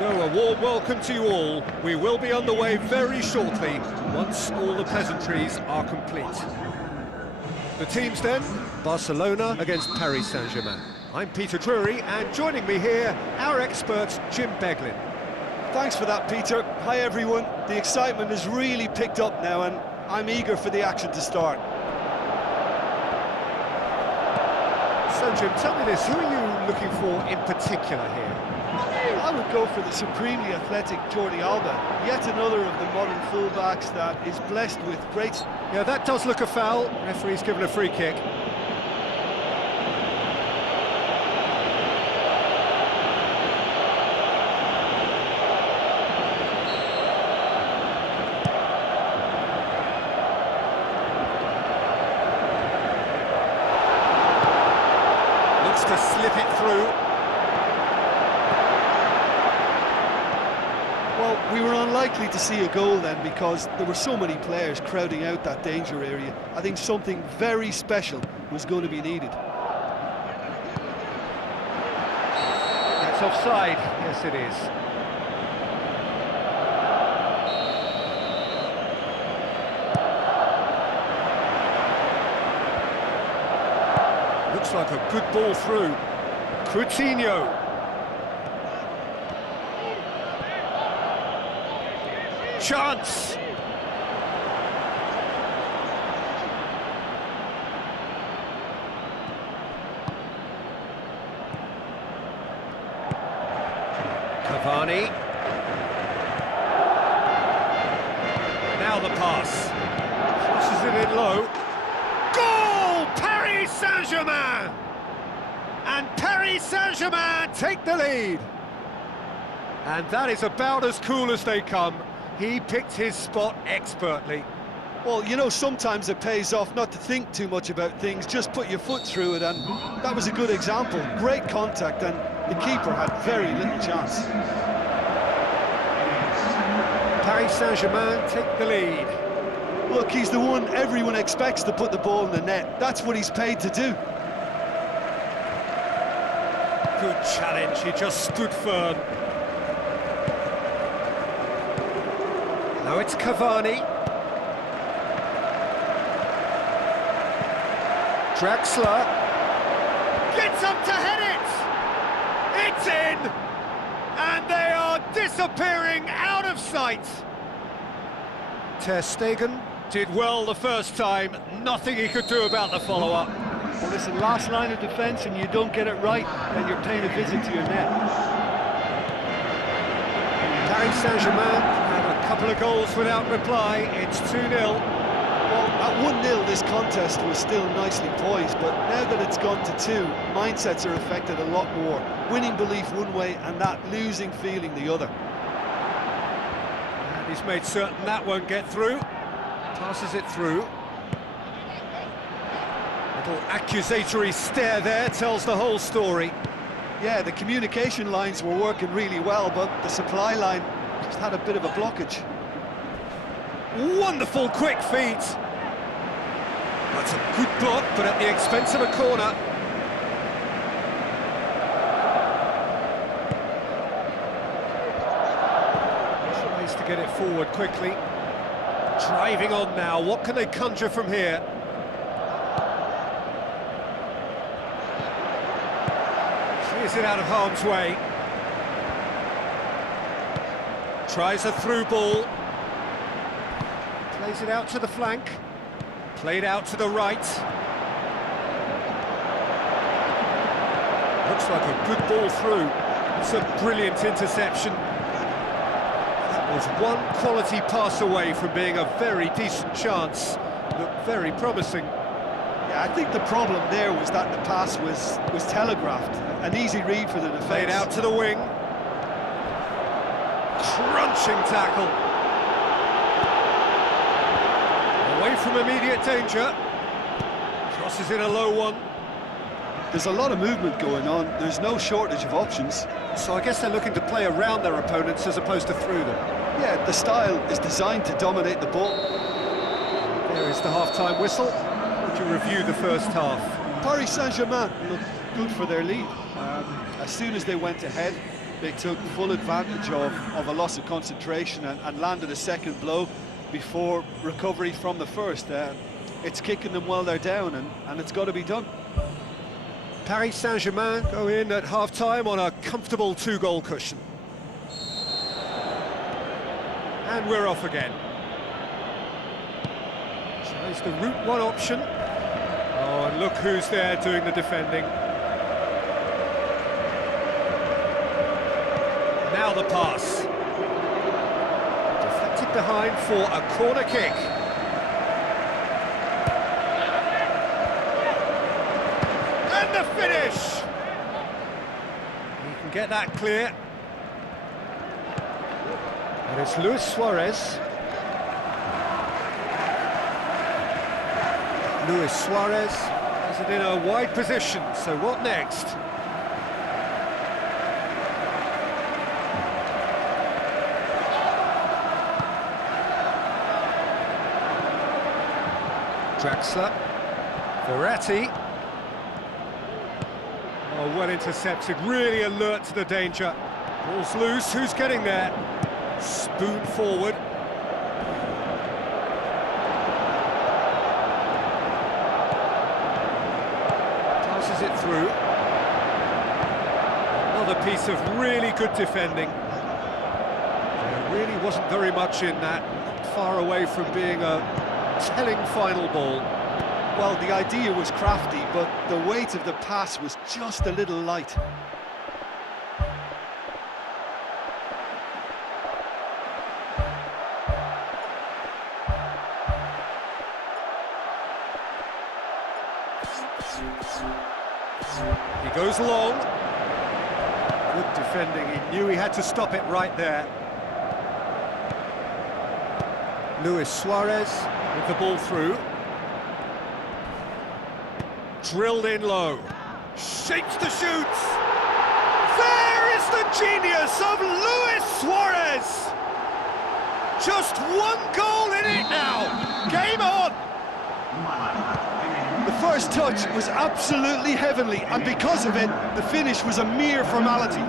So a warm welcome to you all. We will be underway very shortly, once all the pleasantries are complete. The teams then, Barcelona against Paris Saint-Germain. I'm Peter Drury, and joining me here, our expert, Jim Beglin. Thanks for that, Peter. Hi, everyone. The excitement has really picked up now, and I'm eager for the action to start. So, Jim, tell me this, who are you looking for in particular here? I would go for the supremely athletic Jordi Alba, yet another of the modern fullbacks that is blessed with great... Yeah, that does look a foul. Referee's given a free kick. Looks to slip it through. Well, we were unlikely to see a goal then because there were so many players crowding out that danger area. I think something very special was going to be needed. That's offside. Yes, it is. Looks like a good ball through. Coutinho. Chance! Cavani. Now the pass. Crosses it in low. Goal! Paris Saint-Germain! And Paris Saint-Germain take the lead. And that is about as cool as they come. He picked his spot expertly. Well, you know, sometimes it pays off not to think too much about things, just put your foot through it, and that was a good example. Great contact, and the keeper had very little chance. Paris Saint-Germain take the lead. Look, he's the one everyone expects to put the ball in the net. That's what he's paid to do. Good challenge, he just stood firm. Now it's Cavani. Draxler. Gets up to head it! It's in! And they are disappearing out of sight. Ter Stegen did well the first time. Nothing he could do about the follow-up. Well, listen, last line of defence and you don't get it right, then you're paying a visit to your net. Paris Saint-Germain have a couple of goals without reply. It's 2-0. Well, at 1-0 this contest was still nicely poised, but now that it's gone to 2, mindsets are affected a lot more. Winning belief one way and that losing feeling the other. And he's made certain that won't get through. Passes it through. Little accusatory stare there tells the whole story. Yeah, the communication lines were working really well, but the supply line just had a bit of a blockage. Wonderful quick feet. That's a good block, but at the expense of a corner. Tries to get it forward quickly. Driving on now, what can they conjure from here? Clears it out of harm's way. Tries a through ball. Plays it out to the flank. Played out to the right. Looks like a good ball through. It's a brilliant interception. That was one quality pass away from being a very decent chance. Looked very promising. Yeah, I think the problem there was that the pass was telegraphed. An easy read for the defence. Played out to the wing. Crunching tackle. Away from immediate danger. Crosses in a low one. There's a lot of movement going on. There's no shortage of options. So I guess they're looking to play around their opponents as opposed to through them. Yeah, the style is designed to dominate the ball. There is the half-time whistle. Would you review the first half? Paris Saint-Germain looked good for their lead. As soon as they went ahead, They took full advantage of a loss of concentration and landed a second blow before recovery from the first. It's kicking them while they're down, and it's got to be done. Paris Saint-Germain go in at half-time on a comfortable 2-goal cushion. And we're off again. Tries the route one option. Oh, and look who's there doing the defending. Now the pass. Deflected behind for a corner kick. And the finish! He can get that clear. And it's Luis Suarez. Luis Suarez has it in a wide position, so what next? Draxler, Verratti. Oh, well intercepted, really alert to the danger. Ball's loose, who's getting there? Spoon forward. Passes it through. Another piece of really good defending. There really wasn't very much in that, far away from being a telling final ball. Well, the idea was crafty, but the weight of the pass was just a little light. He goes long. Good defending, he knew he had to stop it right there. Luis Suarez with the ball through. Drilled in low. Shapes to shoot. There is the genius of Luis Suarez. Just one goal in it now. Game on. The first touch was absolutely heavenly, and because of it, the finish was a mere formality.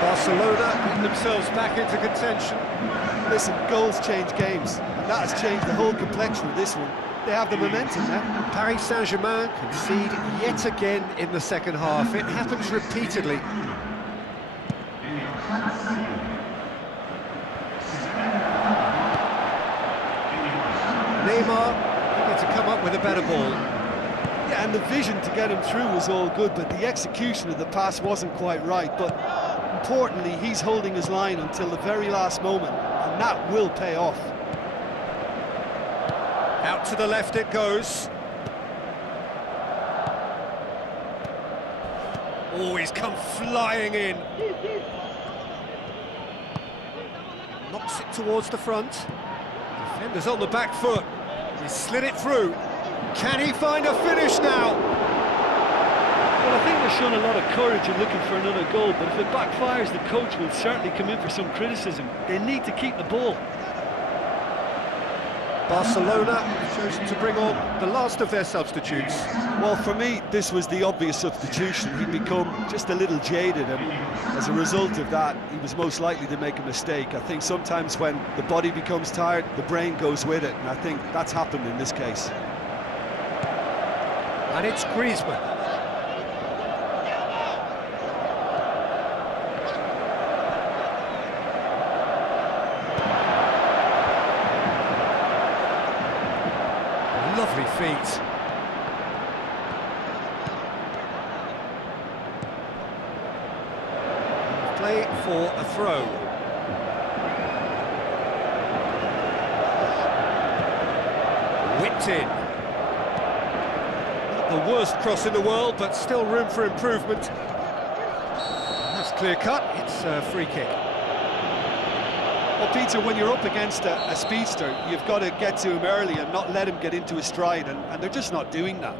Barcelona get themselves back into contention. Listen, goals change games, and that has changed the whole complexion of this one. They have the momentum now. Paris Saint-Germain concede yet again in the second half. It happens repeatedly. Neymar needed to come up with a better ball. Yeah, and the vision to get him through was all good, but the execution of the pass wasn't quite right. But importantly, he's holding his line until the very last moment, and that will pay off. Out to the left it goes. Oh, he's come flying in. Knocks it towards the front. Defender's on the back foot. He slid it through. Can he find a finish now? Well, I think they're showing a lot of courage in looking for another goal, but if it backfires, the coach will certainly come in for some criticism. They need to keep the ball. Barcelona have chosen to bring on the last of their substitutes. Well, for me, this was the obvious substitution. He'd become just a little jaded, and as a result of that, he was most likely to make a mistake. I think sometimes when the body becomes tired, the brain goes with it, and I think that's happened in this case. And it's Griezmann. Lovely feet. Play for a throw. Whipped in. Not the worst cross in the world, but still room for improvement. That's clear cut. It's a free kick. Well, Peter, when you're up against a speedster, you've got to get to him early and not let him get into a stride, and they're just not doing that.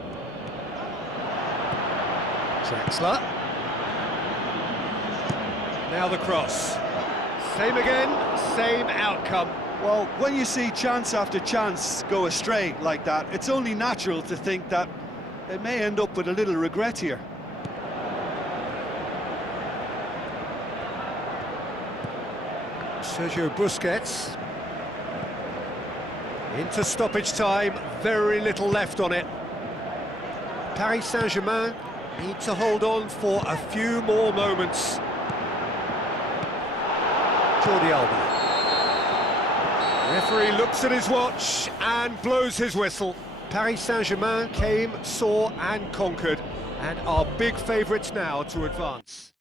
Draxler. Now the cross. Same again, same outcome. Well, when you see chance after chance go astray like that, it's only natural to think that they may end up with a little regret here. Sergio Busquets. Into stoppage time, very little left on it. Paris Saint-Germain need to hold on for a few more moments. Jordi Alba. Referee looks at his watch and blows his whistle. Paris Saint-Germain came, saw and conquered, and are big favourites now to advance.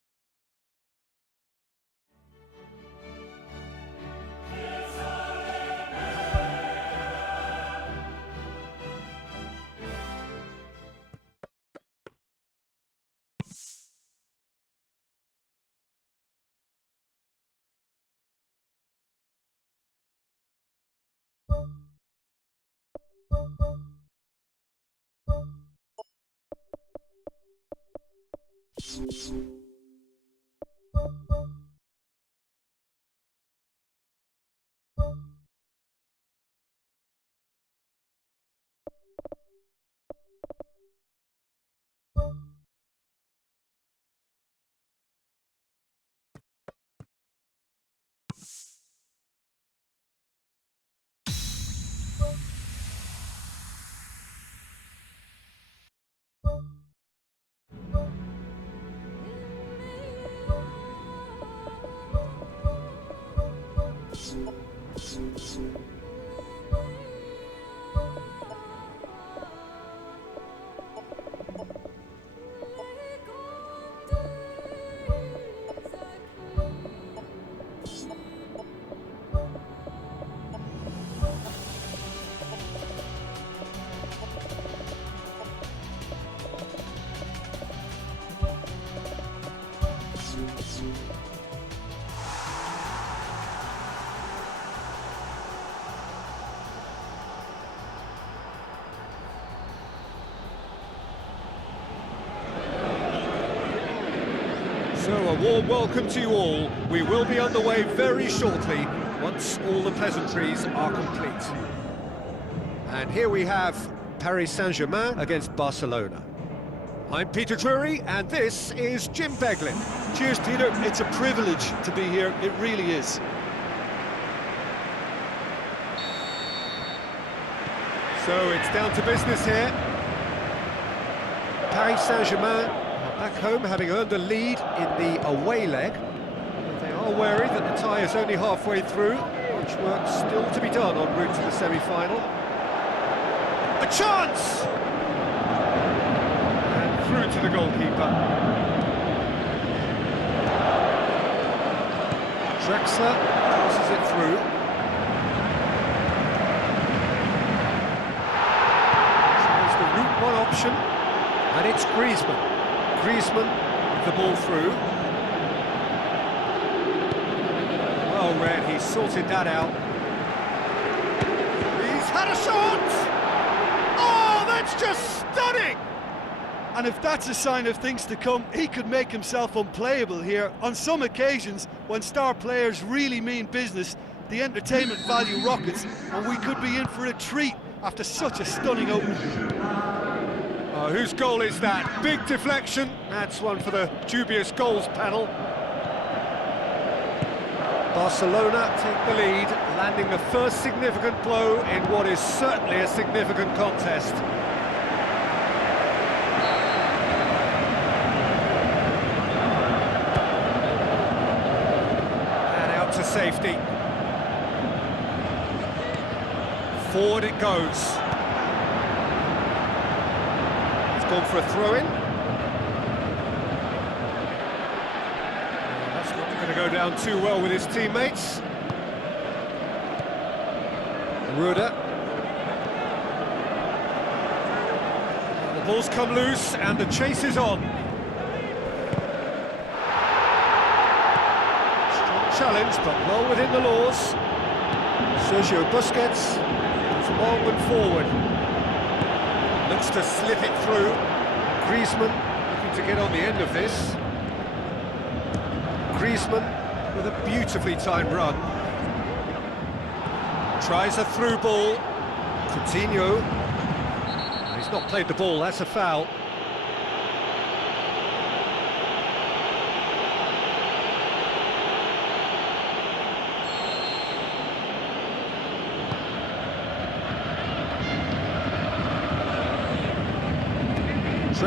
So a warm welcome to you all. We will be underway very shortly once all the pleasantries are complete. And here we have Paris Saint-Germain against Barcelona. I'm Peter Drury and this is Jim Beglin. Cheers, Peter. It's a privilege to be here. It really is. So it's down to business here. Paris Saint-Germain back home, having earned a lead in the away leg. They are wary that the tie is only halfway through. Much work still to be done en route to the semi-final. A chance! And through to the goalkeeper. Drexler passes it through. Tries the route one option, and it's Griezmann. Griezmann with the ball through. Well read, he sorted that out. He's had a shot! Oh, that's just stunning! And if that's a sign of things to come, he could make himself unplayable here. On some occasions, when star players really mean business, the entertainment value rockets, and we could be in for a treat after such a stunning opening. Whose goal is that? Big deflection. That's one for the dubious goals panel. Barcelona take the lead, landing the first significant blow in what is certainly a significant contest. And out to safety. Forward it goes. Gone for a throw-in. That's not going to go down too well with his teammates. Ruda. The ball's come loose and the chase is on. Strong challenge, but well within the laws. Sergio Busquets is long and forward. Looks to slip it through. Griezmann looking to get on the end of this. Griezmann with a beautifully timed run. Tries a through ball. Coutinho. He's not played the ball, that's a foul.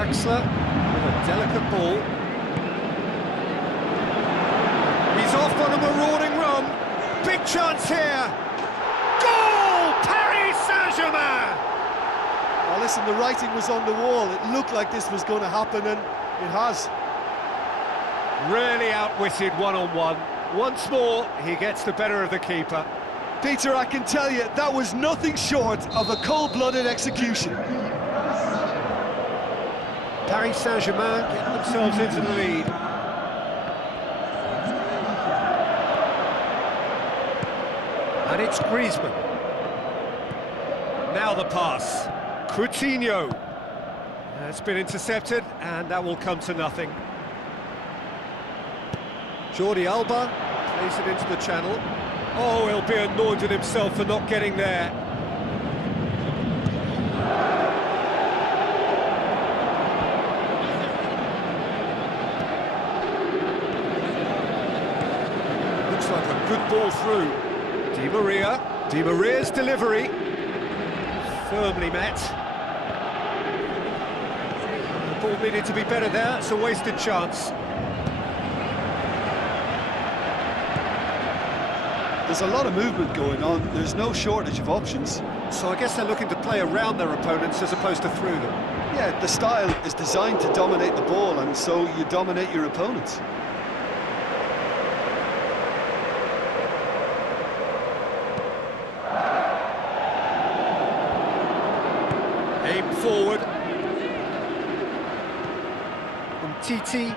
Draxler with a delicate ball. He's off on a marauding run. Big chance here. Goal! Paris Saint-Germain! Well, listen, the writing was on the wall. It looked like this was going to happen, and it has. Really outwitted one-on-one. Once more, he gets the better of the keeper. Peter, I can tell you, that was nothing short of a cold-blooded execution. Paris Saint-Germain getting themselves into the lead. And it's Griezmann. Now the pass. Coutinho. That's been intercepted, and that will come to nothing. Jordi Alba plays it into the channel. Oh, he'll be annoyed with himself for not getting there. Looks like a good ball through. Di Maria. Di Maria's delivery. Firmly met. The ball needed to be better there. It's a wasted chance. There's a lot of movement going on. There's no shortage of options. So I guess they're looking to play around their opponents as opposed to through them. Yeah, the style is designed to dominate the ball, and so you dominate your opponents. Aim forward. Titi.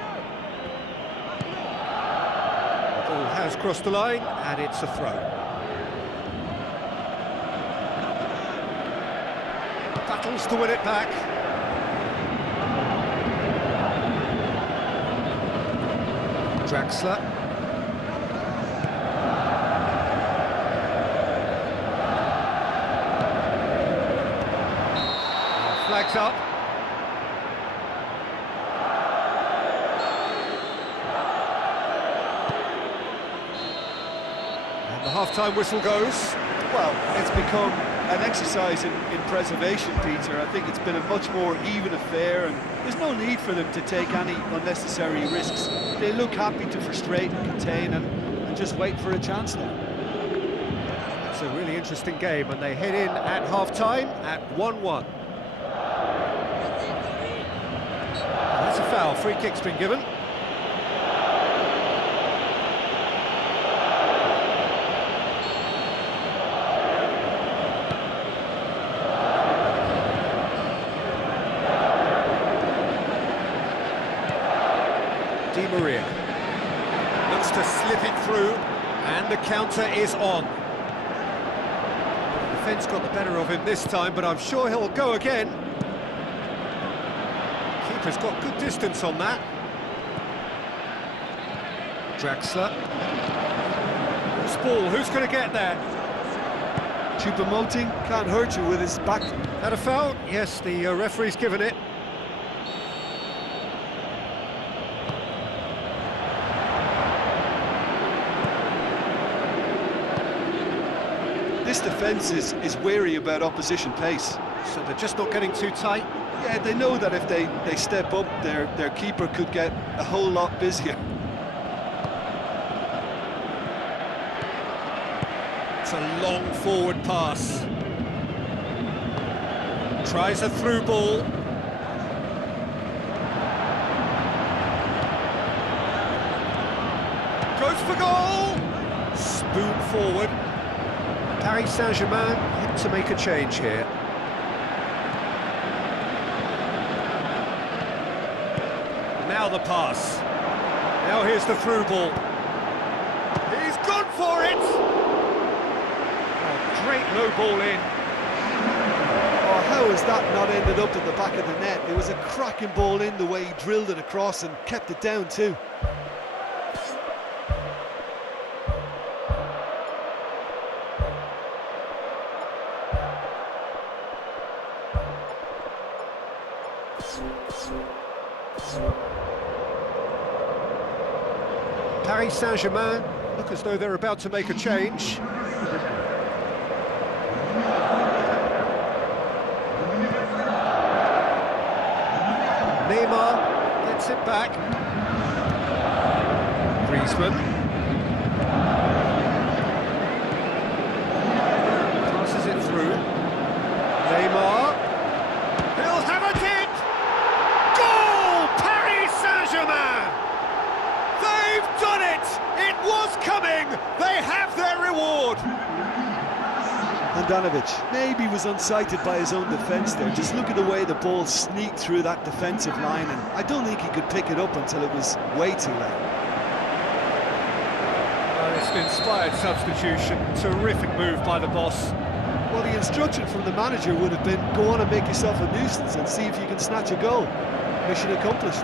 Ball has crossed the line, and it's a throw. Battles to win it back. Draxler. Flags up. The half-time whistle goes. Well, it's become an exercise in preservation, Peter. I think it's been a much more even affair, and there's no need for them to take any unnecessary risks. They look happy to frustrate and contain and just wait for a chance now. It's a really interesting game, and they head in at half-time at 1-1. That's a foul. Free kick's been given. Di Maria looks to slip it through, and the counter is on. The defence got the better of him this time, but I'm sure he'll go again. Keeper's got good distance on that. Draxler. Loose ball, who's going to get there? Choupo-Moting can't hurt you with his back. That a foul? Yes, the referee's given it. This defence is wary about opposition pace. So they're just not getting too tight. Yeah, they know that if they step up, their keeper could get a whole lot busier. It's a long forward pass. Tries a through ball. Goes for goal! Spoon forward. Paris Saint-Germain look to make a change here. Now the pass. Now here's the through ball. He's gone for it! Oh, great low ball in. Oh, how has that not ended up at the back of the net? It was a cracking ball in, the way he drilled it across and kept it down too. Paris Saint-Germain look as though they're about to make a change. Neymar gets it back. Griezmann. Passes it through. Neymar. He'll have a kick! Goal! Paris Saint-Germain! They've done it! It was coming! They have their reward! Handanovic maybe was unsighted by his own defence there. Just look at the way the ball sneaked through that defensive line, and I don't think he could pick it up until it was way too late. Well, it's an inspired substitution. Terrific move by the boss. Well, the instruction from the manager would have been, go on and make yourself a nuisance and see if you can snatch a goal. Mission accomplished.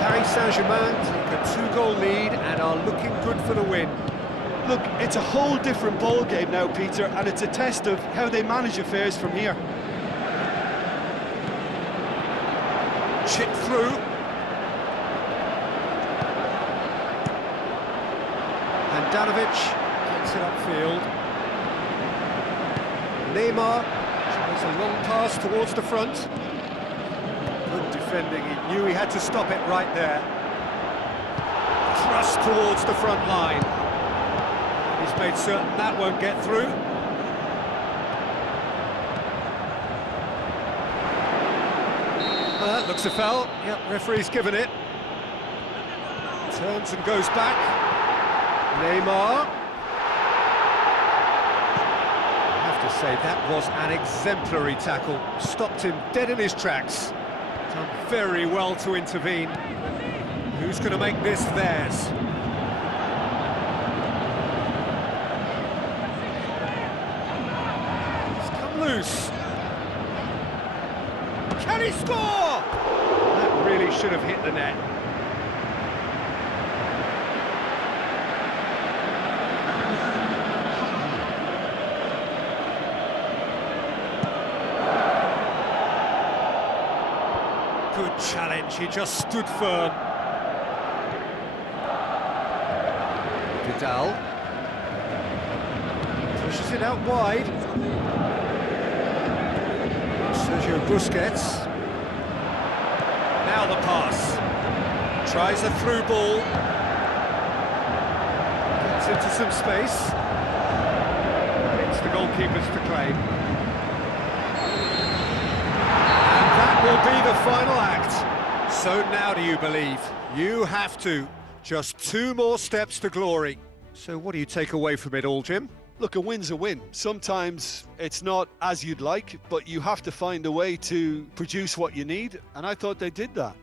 Paris Saint-Germain take a 2-goal lead and are looking good for the win. Look, it's a whole different ball game now, Peter, and it's a test of how they manage affairs from here. Chip through. Handanovic gets it upfield. Neymar tries a long pass towards the front. Good defending, he knew he had to stop it right there. Thrust towards the front line. He's made certain that won't get through. That looks a foul. Yep, referee's given it. Turns and goes back. Neymar. I have to say, that was an exemplary tackle. Stopped him dead in his tracks. Done very well to intervene. Who's going to make this theirs? Loose. Can he score? That really should have hit the net. Good challenge, he just stood firm. Vidal pushes it out wide. Sergio Busquets. Now the pass. Tries a through ball. Gets into some space. It's the goalkeepers to claim. And that will be the final act. So now do you believe? You have to. Just 2 more steps to glory. So what do you take away from it all, Jim? Look, a win's a win. Sometimes it's not as you'd like, but you have to find a way to produce what you need, and I thought they did that.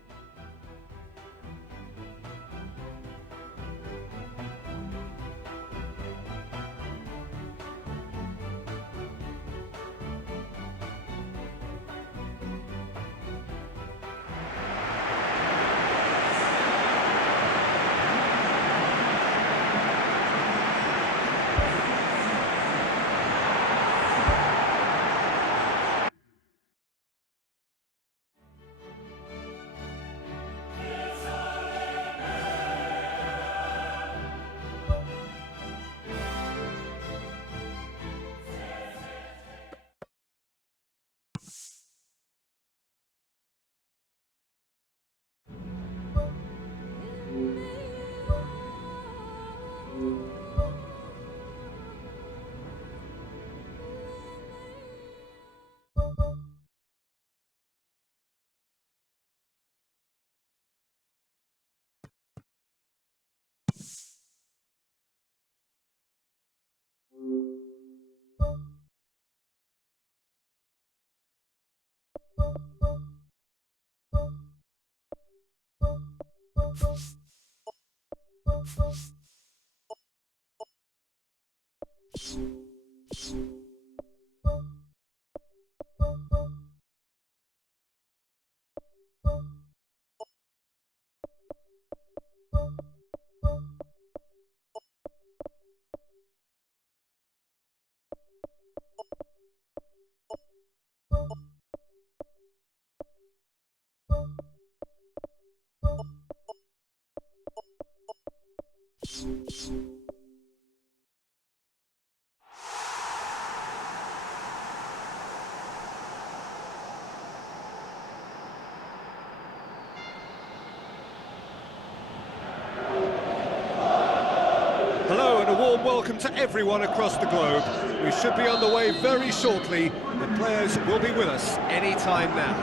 warm welcome to everyone across the globe. We should be on the way very shortly. The players will be with us any time now.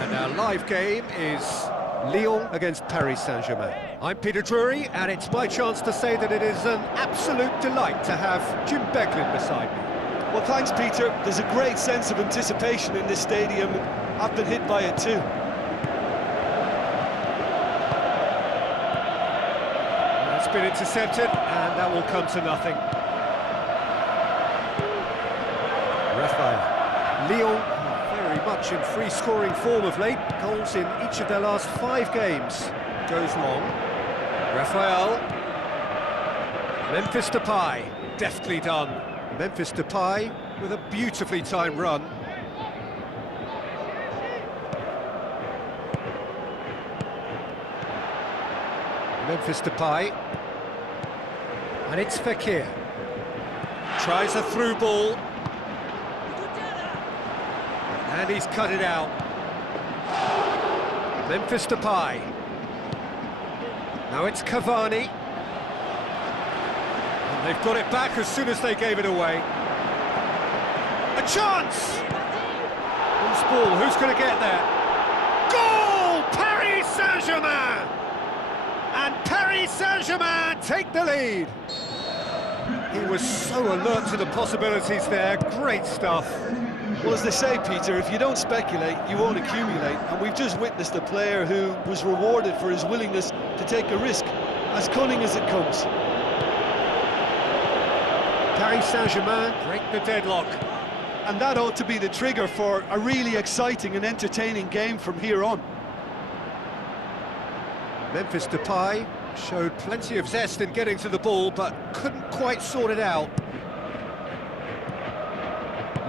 And our live game is Lyon against Paris Saint-Germain. I'm Peter Drury, and it's my chance to say that it is an absolute delight to have Jim Beglin beside me. Well, thanks, Peter. There's a great sense of anticipation in this stadium. I've been hit by it too. It's been intercepted, and that will come to nothing. Raphael. Lyon are very much in free-scoring form of late. Goals in each of their last 5 games. Goes long. Raphael. Memphis Depay. Deftly done. Memphis Depay with a beautifully timed run. Memphis Depay. And it's Fekir. Tries a through ball. And he's cut it out. Memphis Depay. Now it's Cavani. And they've got it back as soon as they gave it away. A chance! Who's ball? Who's going to get there? Goal! Paris Saint-Germain! And Paris Saint-Germain take the lead. He was so alert to the possibilities there. Great stuff. Well, as they say, Peter, if you don't speculate, you won't accumulate. And we've just witnessed a player who was rewarded for his willingness to take a risk, as cunning as it comes. Paris Saint-Germain break the deadlock. And that ought to be the trigger for a really exciting and entertaining game from here on. Memphis Depay showed plenty of zest in getting to the ball, but couldn't quite sort it out.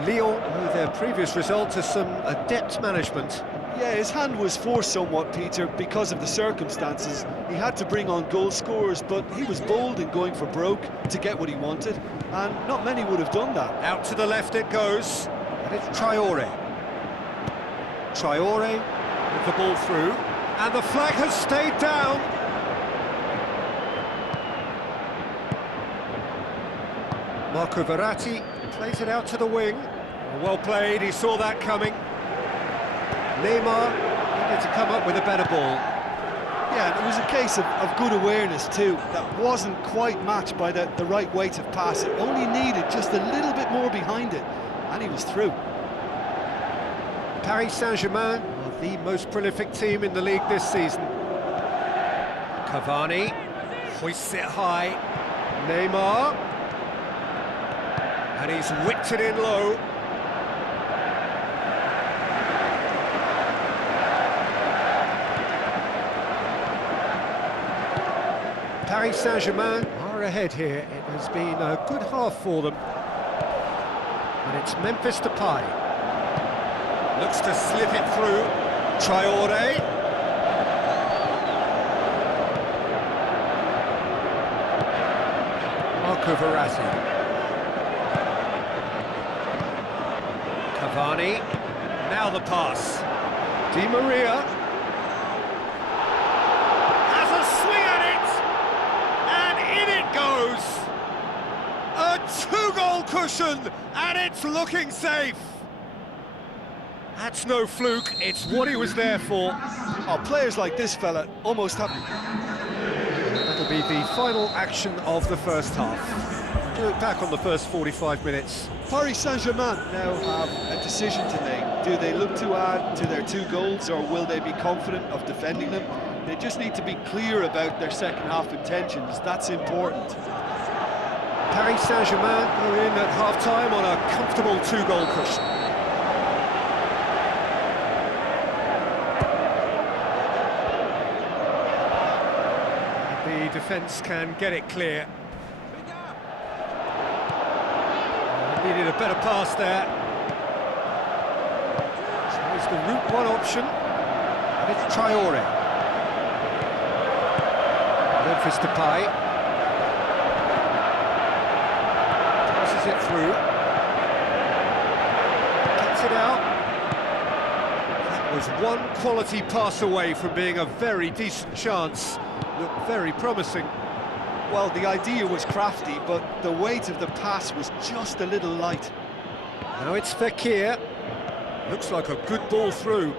Lyon, with their previous results, has some adept management. Yeah, his hand was forced somewhat, Peter, because of the circumstances. He had to bring on goal scorers, but he was bold in going for broke to get what he wanted, and not many would have done that. Out to the left it goes, and it's Traoré. Traoré with the ball through, and the flag has stayed down. Marco Verratti plays it out to the wing. Well played, he saw that coming. Neymar needed to come up with a better ball. Yeah, and it was a case of good awareness too. That wasn't quite matched by the right weight of pass. It only needed just a little bit more behind it, and he was through. Paris Saint-Germain are the most prolific team in the league this season. Cavani hoists it high. Neymar. And he's whipped it in low. Paris Saint-Germain are ahead here. It has been a good half for them. And it's Memphis Depay. Looks to slip it through. Traoré. Marco Verratti. Cavani, now the pass. Di Maria has a swing at it, and in it goes. A 2-goal cushion, and it's looking safe. That's no fluke, it's what he was there for. Oh, players like this fella almost have... That'll be the final action of the first half. Look back on the first 45 minutes. Paris Saint-Germain now have a decision to make. Do they look to add to their 2 goals, or will they be confident of defending them? They just need to be clear about their second-half intentions. That's important. Paris Saint-Germain go in at half-time on a comfortable 2-goal cushion. The defence can get it clear. Needed a better pass there. So here's the route 1 option, and it's Traoré. Memphis Depay passes it through, gets it out. That was one quality pass away from being a very decent chance. Looked very promising. Well, the idea was crafty, but the weight of the pass was just a little light. Now it's Fekir. Looks like a good ball through.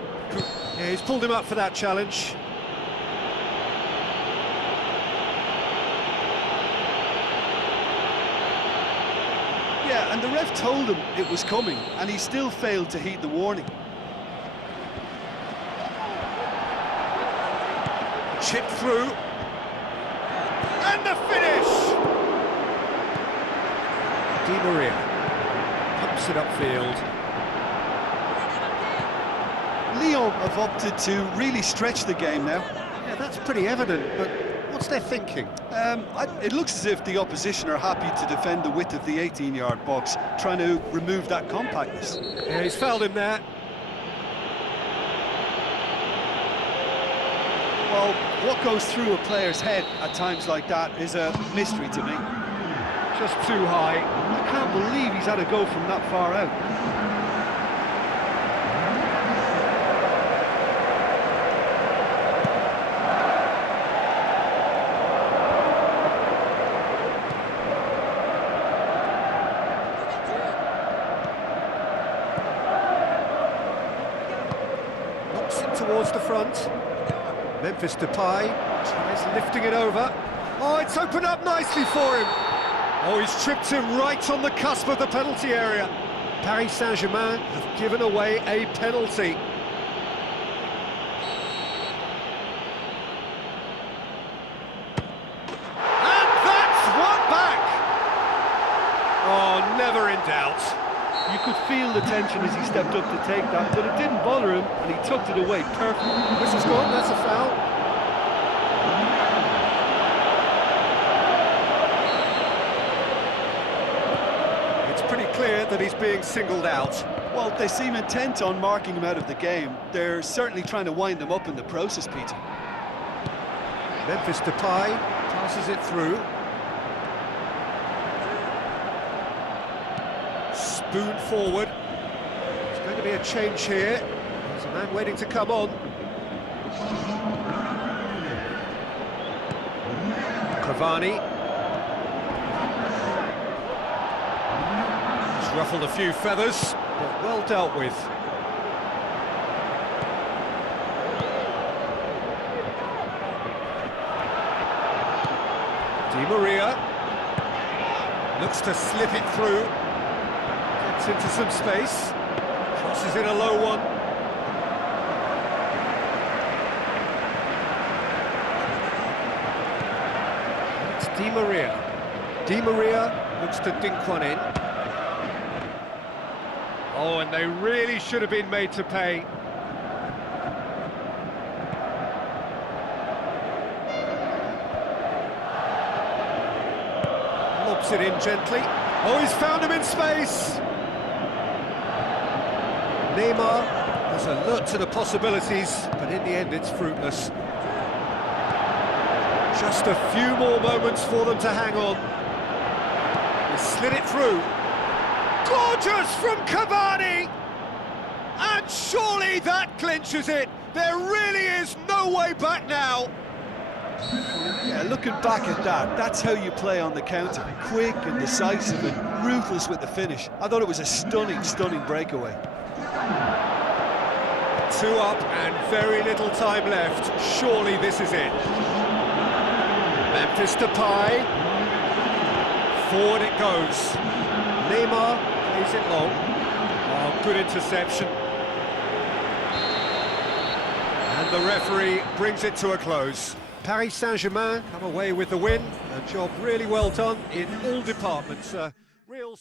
Yeah, he's pulled him up for that challenge. Yeah, and the ref told him it was coming, and he still failed to heed the warning. Chipped through. And the finish! Di Maria pumps it upfield. Lyon have opted to really stretch the game now. Yeah, that's pretty evident, but what's their thinking? It looks as if the opposition are happy to defend the width of the 18-yard box, trying to remove that compactness. Yeah, he's fouled him there. Well, what goes through a player's head at times like that is a mystery to me. Just too high. I can't believe he's had a go from that far out. Knocks it towards the front. Memphis Depay tries lifting it over. Oh, it's opened up nicely for him. Oh, he's tripped him right on the cusp of the penalty area. Paris Saint-Germain have given away a penalty. And that's one back. Oh, never in doubt. You could feel the tension as he stepped up to take that, but it didn't bother him, and he tucked it away perfectly. Whistle's gone, that's a foul. It's pretty clear that he's being singled out. Well, they seem intent on marking him out of the game. They're certainly trying to wind him up in the process, Peter. Memphis Depay passes it through. Spoon forward. There's going to be a change here. There's a man waiting to come on. Cavani. He's ruffled a few feathers, but well dealt with. Di Maria looks to slip it through. Gets into some space. Crosses in a low one. It's Di Maria. Di Maria looks to dink one in. Oh, and they really should have been made to pay. Lobs it in gently. Oh, he's found him in space. Neymar was alert to the possibilities, but in the end it's fruitless. Just a few more moments for them to hang on. He slid it through. Gorgeous from Cavani! And surely that clinches it. There really is no way back now. Yeah, looking back at that, that's how you play on the counter. Quick and decisive and ruthless with the finish. I thought it was a stunning, stunning breakaway. 2 up and very little time left. Surely this is it. Memphis Depay. Forward it goes. Neymar plays it long. Oh, good interception. And the referee brings it to a close. Paris Saint-Germain come away with the win. A job really well done in all departments. Real...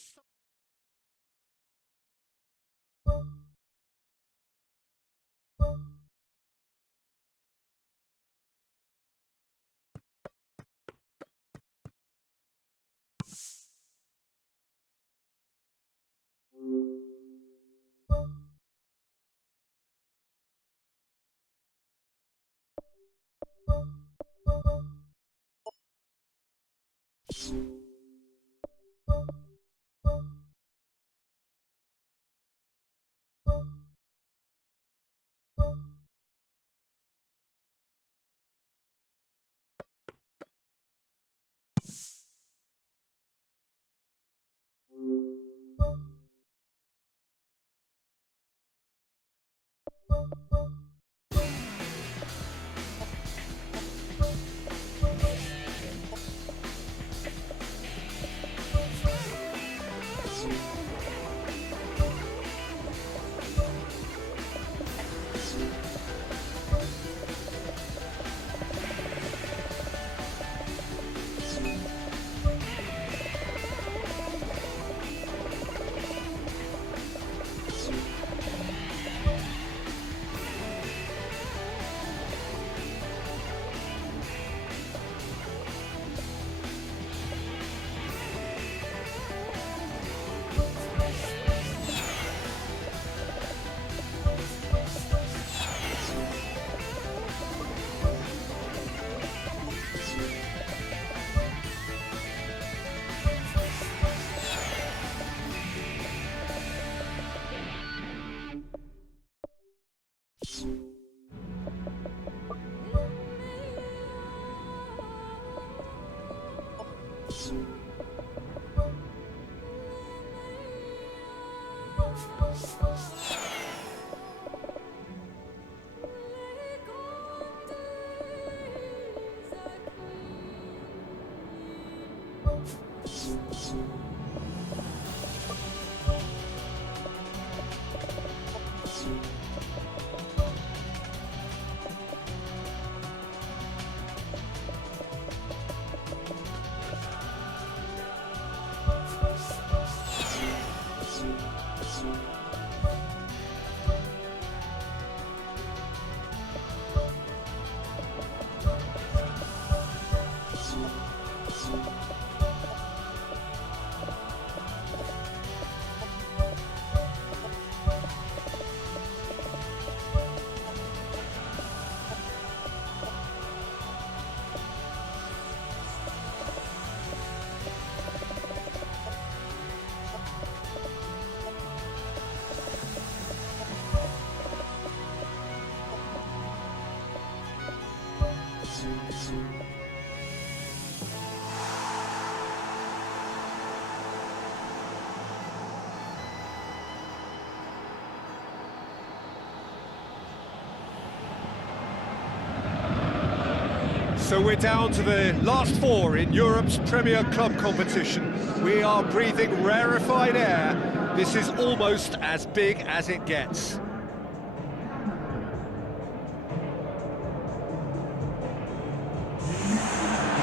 So we're down to the last four in Europe's Premier Club competition. We are breathing rarefied air. This is almost as big as it gets.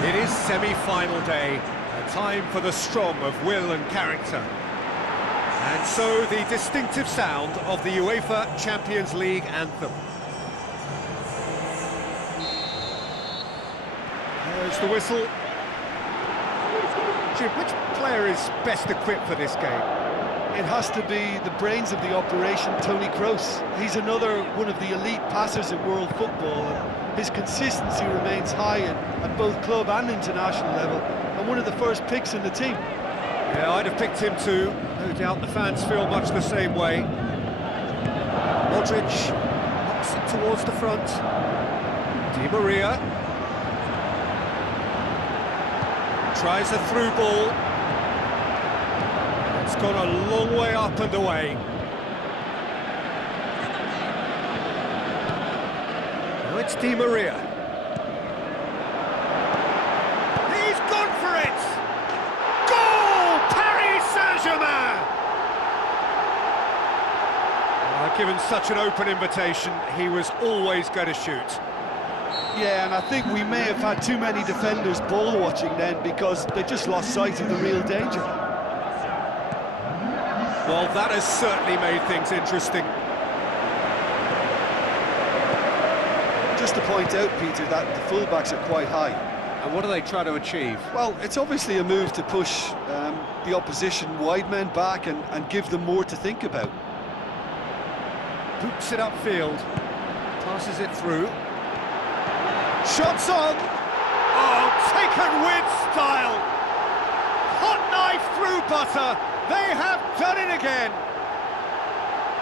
It is semi-final day, a time for the strong of will and character. And so the distinctive sound of the UEFA Champions League anthem. There's the whistle. Jim, which player is best equipped for this game? It has to be the brains of the operation, Toni Kroos. He's another one of the elite passers in world football, and his consistency remains high at both club and international level, and one of the first picks in the team. Yeah, I'd have picked him too. No doubt the fans feel much the same way. Modric knocks it towards the front. Di Maria tries a through ball. It's gone a long way up and away. Now it's Di Maria. He's gone for it! Goal! Paris Saint-Germain! Given such an open invitation, he was always going to shoot. Yeah, and I think we may have had too many defenders ball watching then, because they just lost sight of the real danger. Well, that has certainly made things interesting. Just to point out, Peter, that the fullbacks are quite high. And what do they try to achieve? Well, it's obviously a move to push the opposition wide men back and give them more to think about. Boots it upfield, passes it through. Shots on! Oh, taken with style! Hot knife through butter! They have done it again!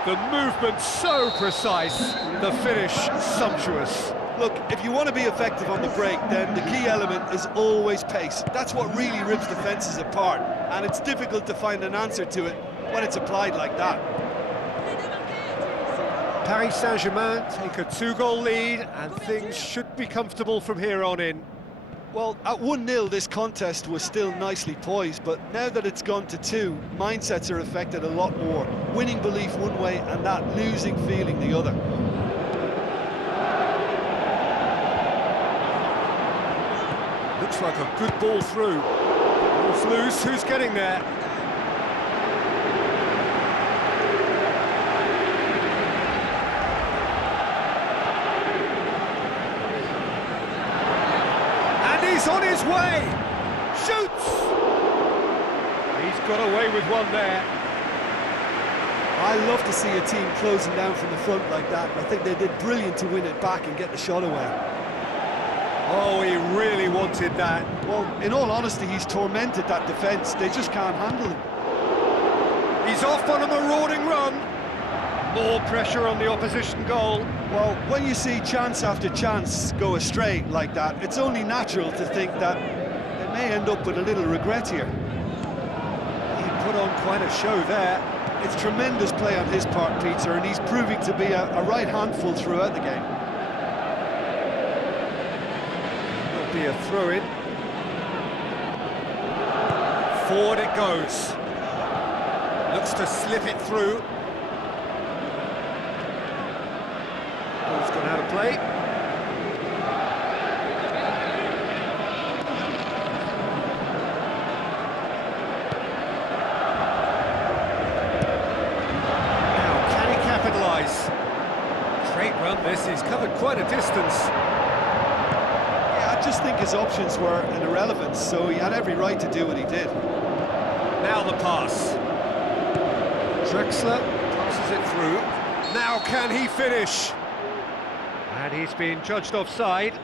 The movement so precise, the finish sumptuous. Look, if you want to be effective on the break, then the key element is always pace. That's what really rips defences apart, and it's difficult to find an answer to it when it's applied like that. Paris Saint-Germain take a 2-goal lead, and things should be comfortable from here on in. Well, at 1-0 this contest was still nicely poised, but now that it's gone to 2, mindsets are affected a lot more. Winning belief one way and that losing feeling the other. Looks like a good ball through. Ball's loose, who's getting there? He's on his way! Shoots! He's got away with one there. I love to see a team closing down from the front like that. I think they did brilliant to win it back and get the shot away. Oh, he really wanted that. Well, in all honesty, he's tormented that defence. They just can't handle him. He's off on a marauding run. More pressure on the opposition goal. Well, when you see chance after chance go astray like that, it's only natural to think that may end up with a little regret here. He put on quite a show there. It's tremendous play on his part, Peter, and he's proving to be a right handful throughout the game. Will be a throw-in. Forward it goes. Looks to slip it through. Ball's gone out of play. Great run this, he's covered quite a distance. Yeah, I just think his options were an irrelevance, so he had every right to do what he did. Now the pass. Drexler passes it through. Now can he finish? And he's been judged offside.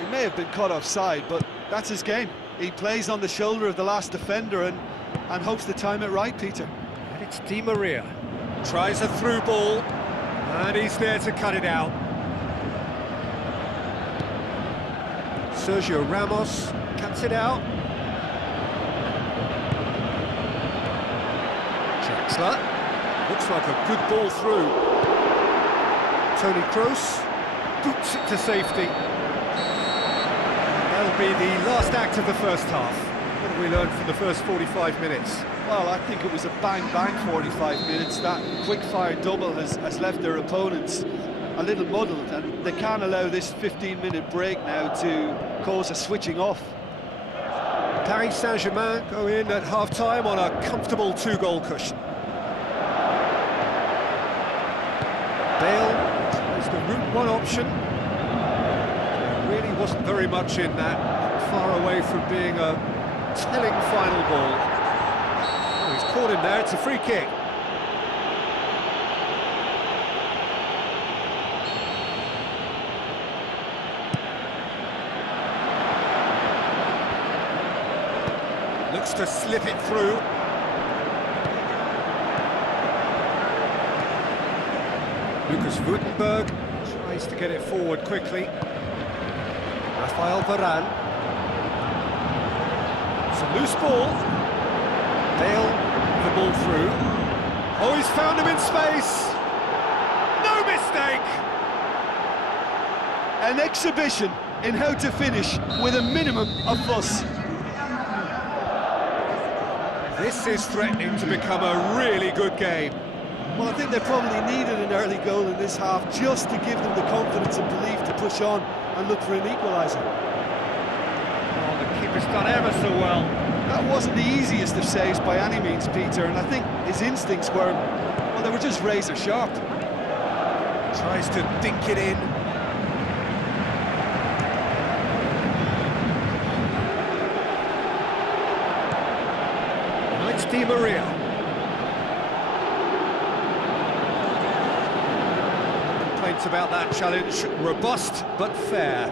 He may have been caught offside, but that's his game. He plays on the shoulder of the last defender and hopes to time it right, Peter. And it's Di Maria. Tries a through ball, and he's there to cut it out. Sergio Ramos cuts it out. Drexler. Looks like a good ball through. Toni Kroos boots it to safety. That'll be the last act of the first half. What have we learned from the first 45 minutes? Well, I think it was a bang-bang 45 minutes. That quick-fire double has left their opponents a little muddled, and they can't allow this 15-minute break now to cause a switching off. Paris Saint-Germain go in at half-time on a comfortable two-goal cushion. Bale is the Route 1 option. There really wasn't very much in that, far away from being a telling final ball. Oh, he's caught him there, it's a free kick. Looks to slip it through. Lucas Württemberg tries to get it forward quickly. Rafael Varane. It's a loose ball. Bale, the ball through. Oh, he's found him in space! No mistake! An exhibition in how to finish with a minimum of fuss. This is threatening to become a really good game. Well, I think they probably needed an early goal in this half just to give them the confidence and belief to push on and look for an equaliser. Oh, the keeper's done ever so well. That wasn't the easiest of saves by any means, Peter, and I think his instincts were, well, they were just razor sharp. Tries to dink it in. Now it's Di Maria. Complaints about that challenge, robust but fair.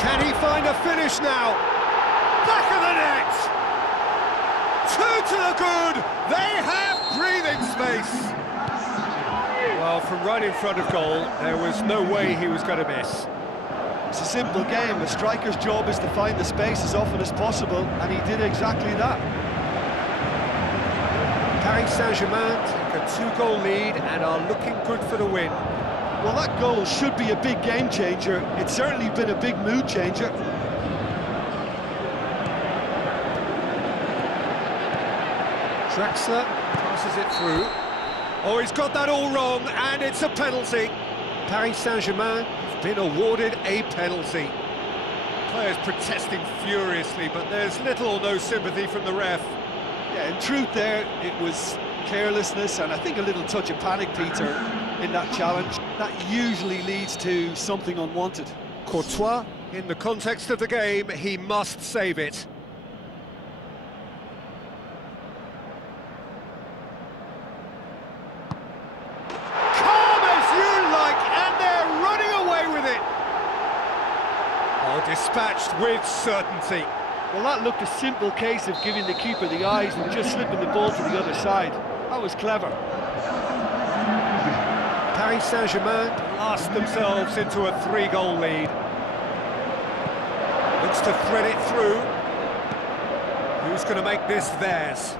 Can he find a finish now? Back of the net! Two to the good! They have breathing space! Well, from right in front of goal, there was no way he was going to miss. It's a simple game. A striker's job is to find the space as often as possible, and he did exactly that. Paris Saint-Germain take a two-goal lead and are looking good for the win. Well, that goal should be a big game changer. It's certainly been a big mood changer. Drexler passes it through. Oh, he's got that all wrong, and it's a penalty. Paris Saint-Germain have been awarded a penalty. Players protesting furiously, but there's little or no sympathy from the ref. Yeah, in truth there, it was carelessness and I think a little touch of panic, Peter, in that challenge. That usually leads to something unwanted. Courtois, in the context of the game, he must save it. Calm as you like, and they're running away with it. Oh, dispatched with certainty. Well, that looked a simple case of giving the keeper the eyes and just slipping the ball to the other side. That was clever. Paris Saint-Germain blast themselves into a three-goal lead. Looks to thread it through. Who's going to make this theirs?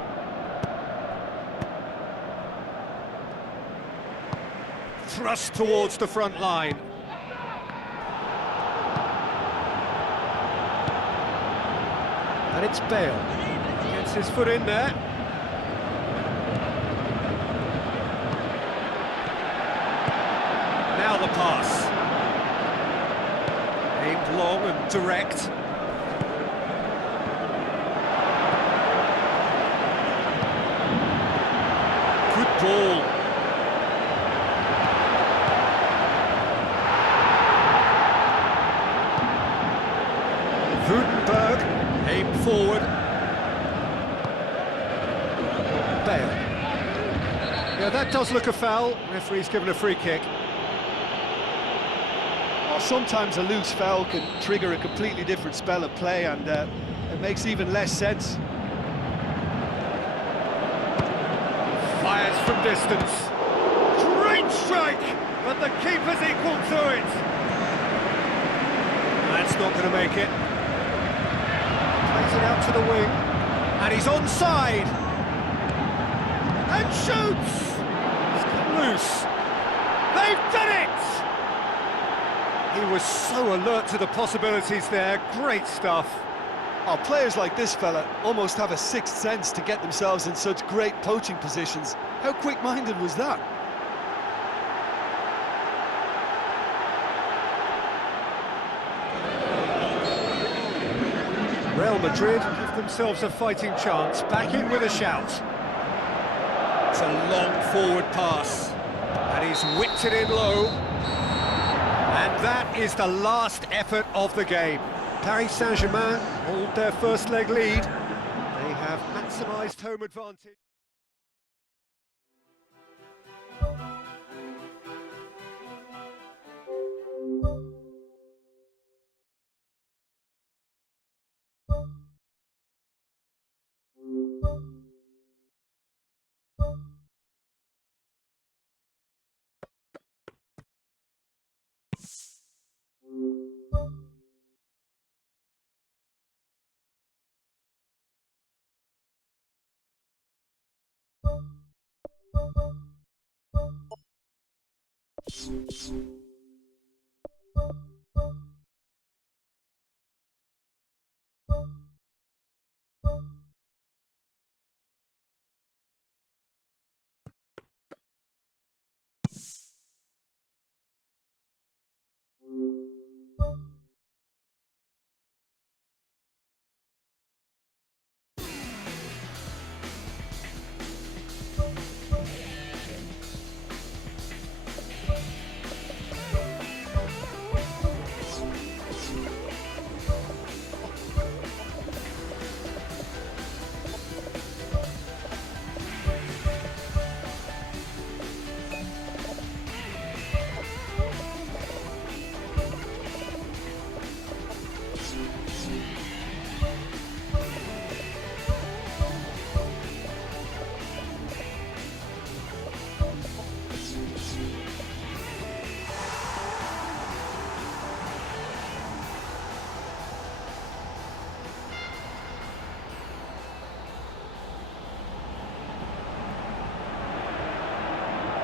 Thrust towards the front line. And it's Bale. Gets his foot in there. Now the pass. Aimed long and direct. Good ball. Gutenberg, aimed forward. Bale. Yeah, that does look a foul. Referee's given a free kick. Well, sometimes a loose foul can trigger a completely different spell of play, and it makes even less sense. Fires from distance. Great strike, but the keeper's equal to it. That's not going to make it. Plays it out to the wing, and he's onside. And shoots! He's come loose. They've done it! He was so alert to the possibilities there. Great stuff. Oh, players like this fella almost have a sixth sense to get themselves in such great poaching positions. How quick-minded was that? Real Madrid give themselves a fighting chance. Back in with a shout. It's a long forward pass. And he's whipped it in low. And that is the last effort of the game. Paris Saint-Germain hold their first leg lead. They have maximised home advantage.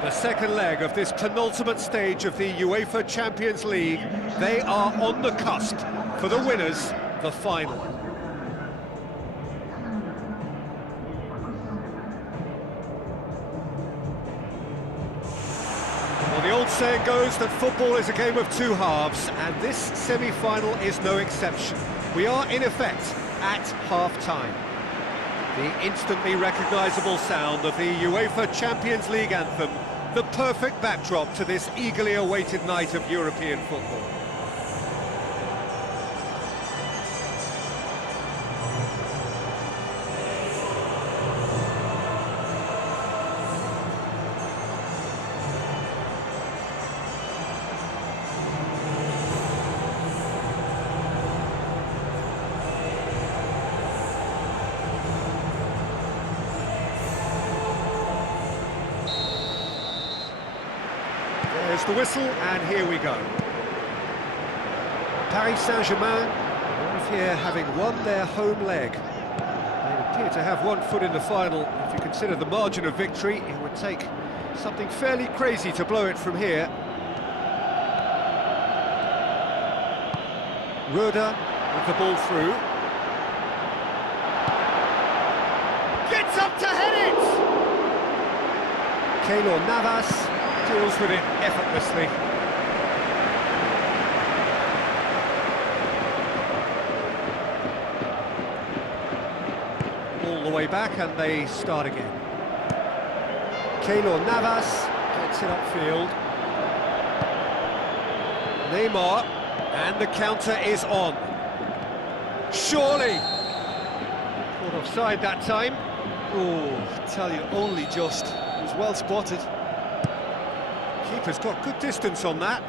The second leg of this penultimate stage of the UEFA Champions League. They are on the cusp. For the winners, the final. Well, the old saying goes that football is a game of two halves, and this semi-final is no exception. We are, in effect, at half-time. The instantly recognisable sound of the UEFA Champions League anthem, the perfect backdrop to this eagerly awaited night of European football. There's the whistle, and here we go. Paris Saint-Germain, here having won their home leg. They appear to have one foot in the final. If you consider the margin of victory, it would take something fairly crazy to blow it from here. Roda with the ball through. Gets up to head it! Keylor Navas deals with it effortlessly. All the way back and they start again. Keylor Navas gets it upfield. Neymar, and the counter is on. Surely! Caught offside that time. Oh, I tell you, only just. It was well spotted. Keeper's got good distance on that.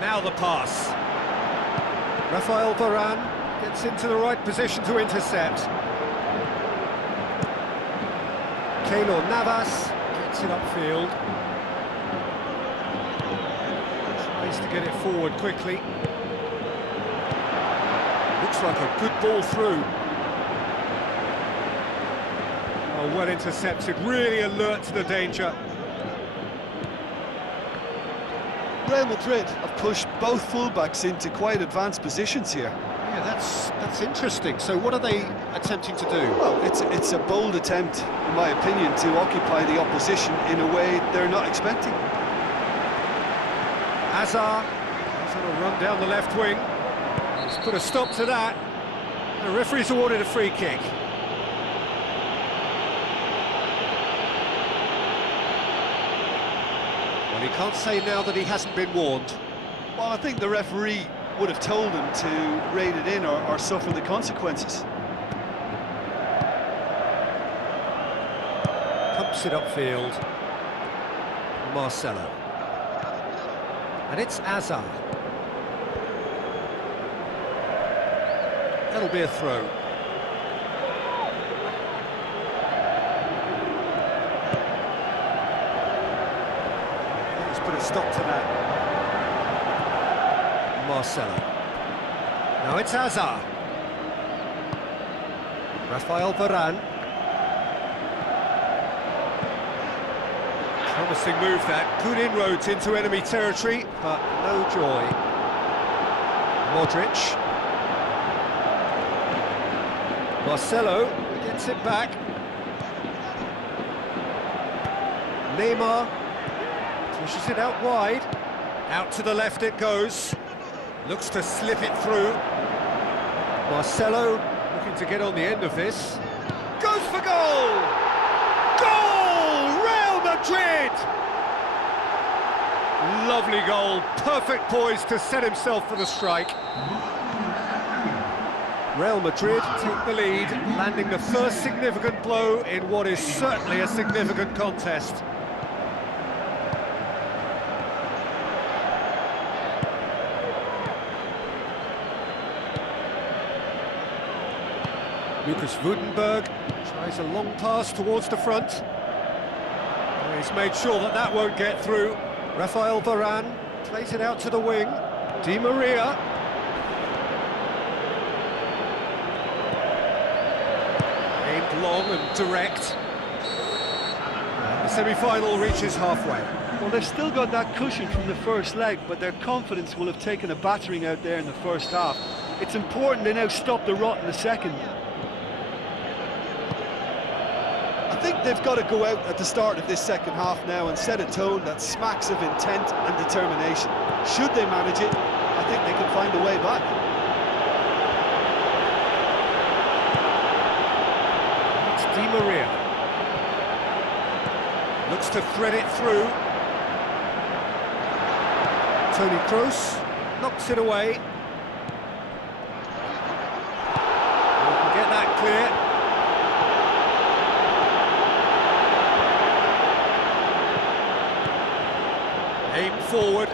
Now the pass. Rafael Varane gets into the right position to intercept. Keylor Navas gets it upfield. Tries to get it forward quickly. Looks like a good ball through. Oh, well intercepted, really alert to the danger. Real Madrid have pushed both fullbacks into quite advanced positions here. Yeah, that's interesting. So what are they attempting to do? Well, it's a bold attempt, in my opinion, to occupy the opposition in a way they're not expecting. Hazard is on a run down the left wing. He's put a stop to that. The referee's awarded a free kick. Well, he can't say now that he hasn't been warned. Well, I think the referee would have told him to rein it in or suffer the consequences. Pumps it upfield. Marcelo. And it's Hazard. That'll be a throw. Let's put a stop to that. Marcelo. Now it's Hazard. Rafael Varane. Promising move that. Good inroads into enemy territory, but no joy. Modric. Marcelo gets it back. Neymar pushes it out wide. Out to the left it goes. Looks to slip it through. Marcelo looking to get on the end of this. Goes for goal! Goal! Real Madrid! Lovely goal. Perfect poise to set himself for the strike. Real Madrid take the lead, landing the first significant blow in what is certainly a significant contest. Lucas Woudenberg tries a long pass towards the front. He's made sure that that won't get through. Rafael Varane plays it out to the wing. Di Maria. Aimed long and direct. And the semi-final reaches halfway. Well, they've still got that cushion from the first leg, but their confidence will have taken a battering out there in the first half. It's important they now stop the rot in the second. I think they've got to go out at the start of this second half now and set a tone that smacks of intent and determination. Should they manage it, I think they can find a way back. It's Di Maria. Looks to thread it through. Toni Kroos knocks it away. We can get that clear. Aim forward.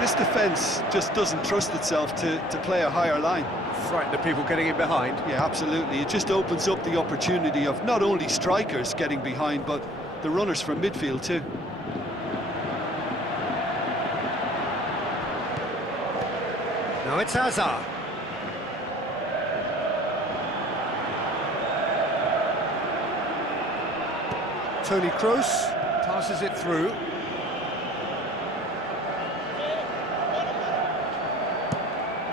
This defence just doesn't trust itself to play a higher line. Frighten the people getting in behind. Yeah, absolutely. It just opens up the opportunity of not only strikers getting behind, but the runners from midfield too. Now it's Hazard. Toni Kroos passes it through.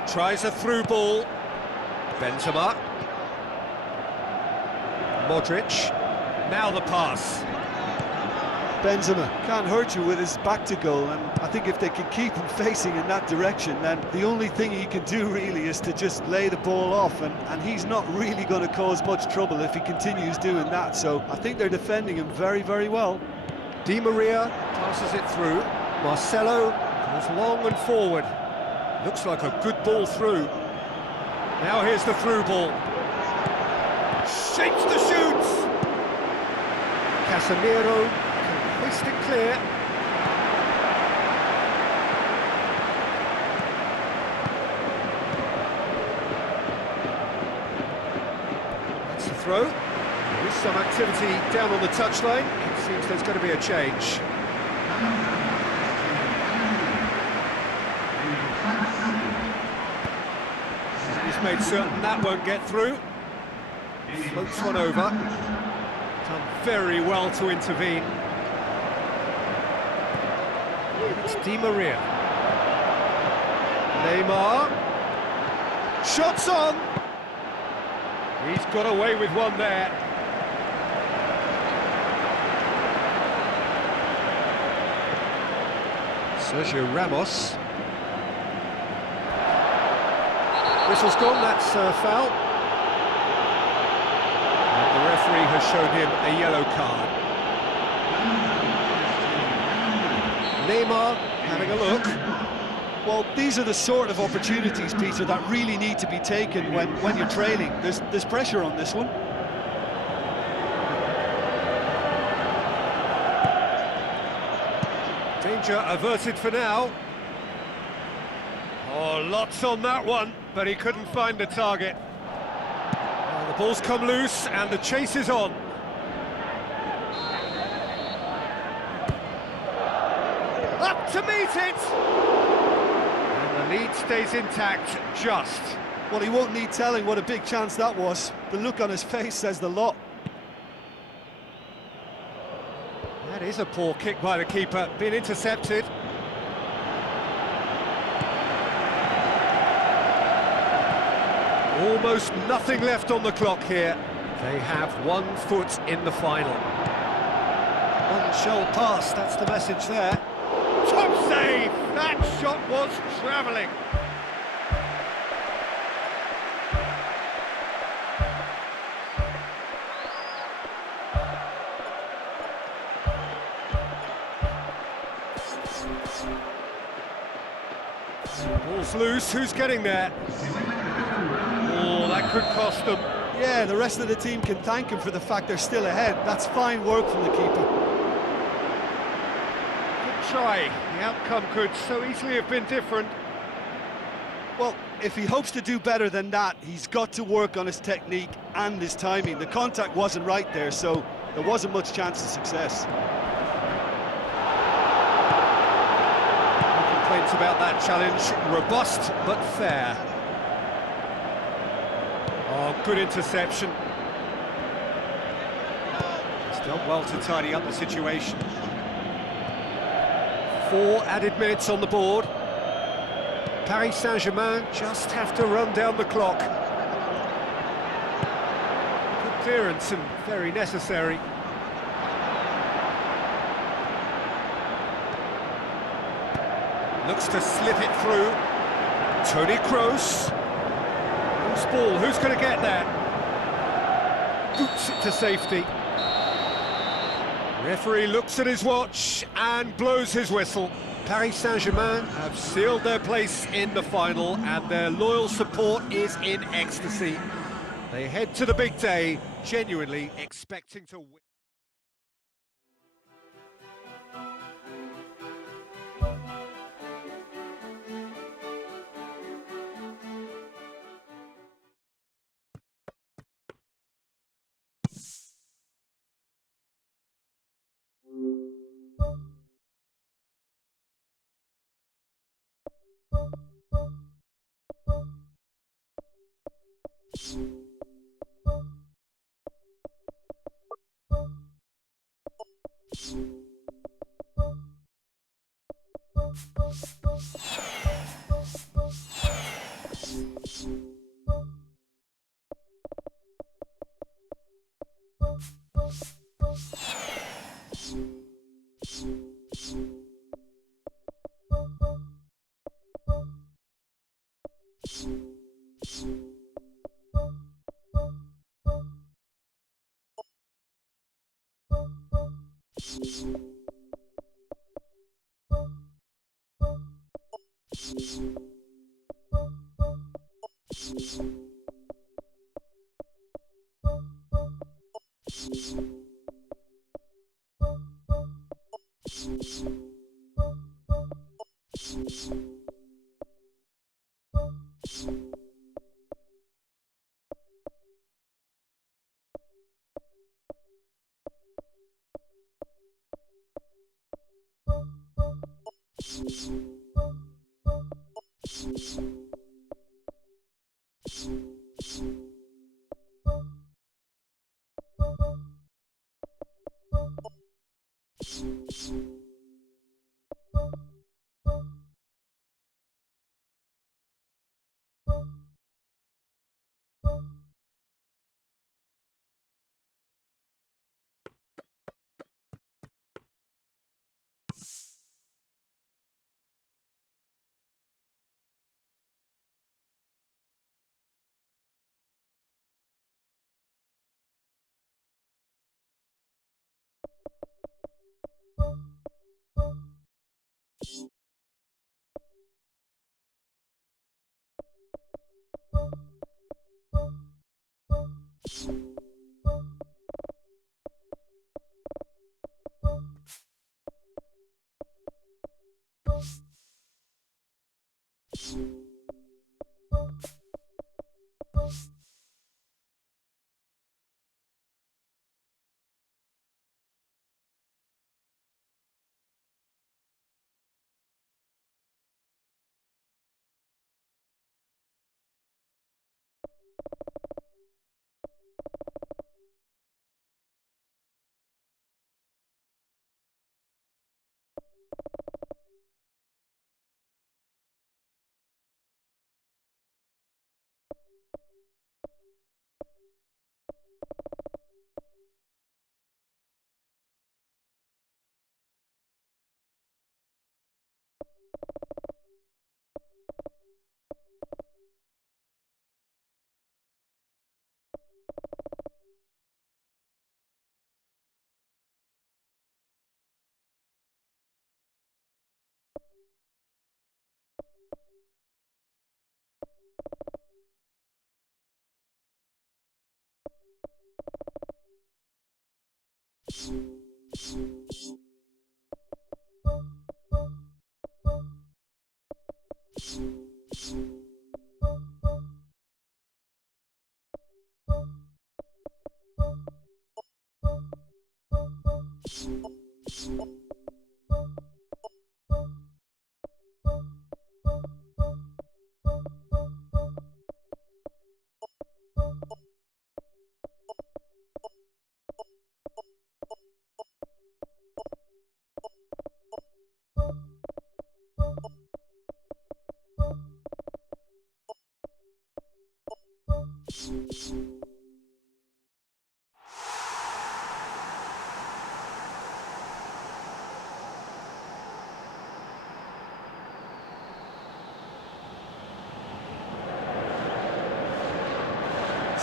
Tries a through ball. Benzema. Modric. Now the pass. Benzema can't hurt you with his back to goal, and I think if they can keep him facing in that direction, then the only thing he can do really is to just lay the ball off, and he's not really going to cause much trouble if he continues doing that. So I think they're defending him very, very well. Di Maria passes it through. Marcelo goes long and forward. Looks like a good ball through. Now here's the through ball. Shapes the shoots. Casemiro can hoist it clear. That's the throw. There is some activity down on the touchline. It seems there's going to be a change. He's made certain that won't get through. Floats one over. Done very well to intervene. It's Di Maria. Neymar. Shots on! He's got away with one there. Sergio Ramos. Whistle's gone, that's a foul. And the referee has shown him a yellow card. Neymar having a look. Well, these are the sort of opportunities, Peter, that really need to be taken when you're trailing. There's pressure on this one. Danger averted for now. Oh, lots on that one, but he couldn't find the target. Well, the ball's come loose and the chase is on. Up to meet it! And the lead stays intact, just. Well, he won't need telling what a big chance that was. The look on his face says the lot. That is a poor kick by the keeper, been intercepted. Almost nothing left on the clock here. They have 1 foot in the final. One shell pass, that's the message there. Top save! That shot was travelling. Ball's loose, who's getting there? Oh, that could cost them. Yeah, the rest of the team can thank him for the fact they're still ahead. That's fine work from the keeper. Good try. The outcome could so easily have been different. Well, if he hopes to do better than that, he's got to work on his technique and his timing. The contact wasn't right there, so there wasn't much chance of success. No complaints about that challenge. Robust, but fair. Oh, good interception. He's done well to tidy up the situation. 4 added minutes on the board. Paris Saint-Germain just have to run down the clock. Good clearance and very necessary. Looks to slip it through. Toni Kroos. Who's ball? Who's going to get that? Boots it to safety. Referee looks at his watch and blows his whistle. Paris Saint-Germain have sealed their place in the final and their loyal support is in ecstasy. They head to the big day, genuinely expecting to win.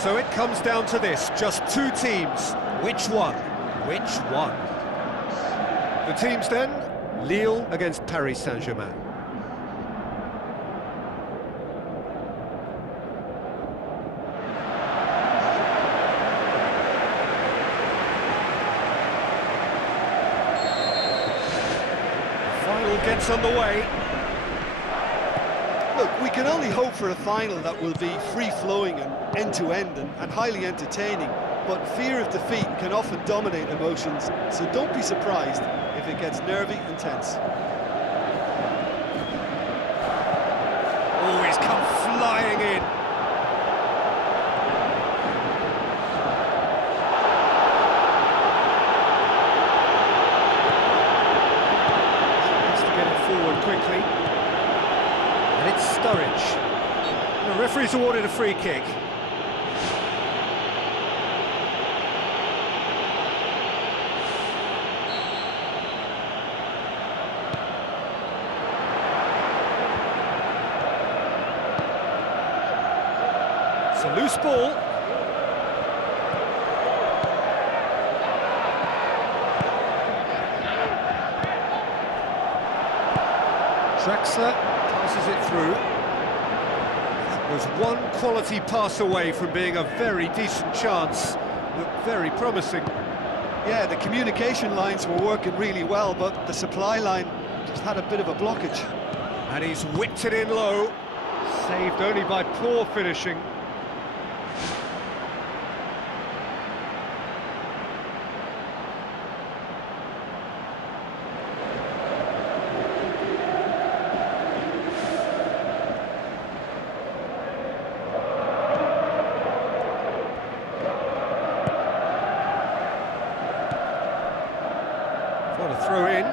So it comes down to this, just two teams. Which one? Which one? The teams then, Lille against Paris Saint-Germain. Final gets underway. Look, we can only hope for a final that will be free-flowing and end-to-end and highly entertaining, but fear of defeat can often dominate emotions, so don't be surprised if it gets nervy and tense. Oh, he's come flying in. Sturridge. The referee's awarded a free kick. It's a loose ball. Drexler passes it through. That was one quality pass away from being a very decent chance. Looked very promising. Yeah, the communication lines were working really well, but the supply line just had a bit of a blockage. And he's whipped it in low. Saved only by poor finishing. What a throw in.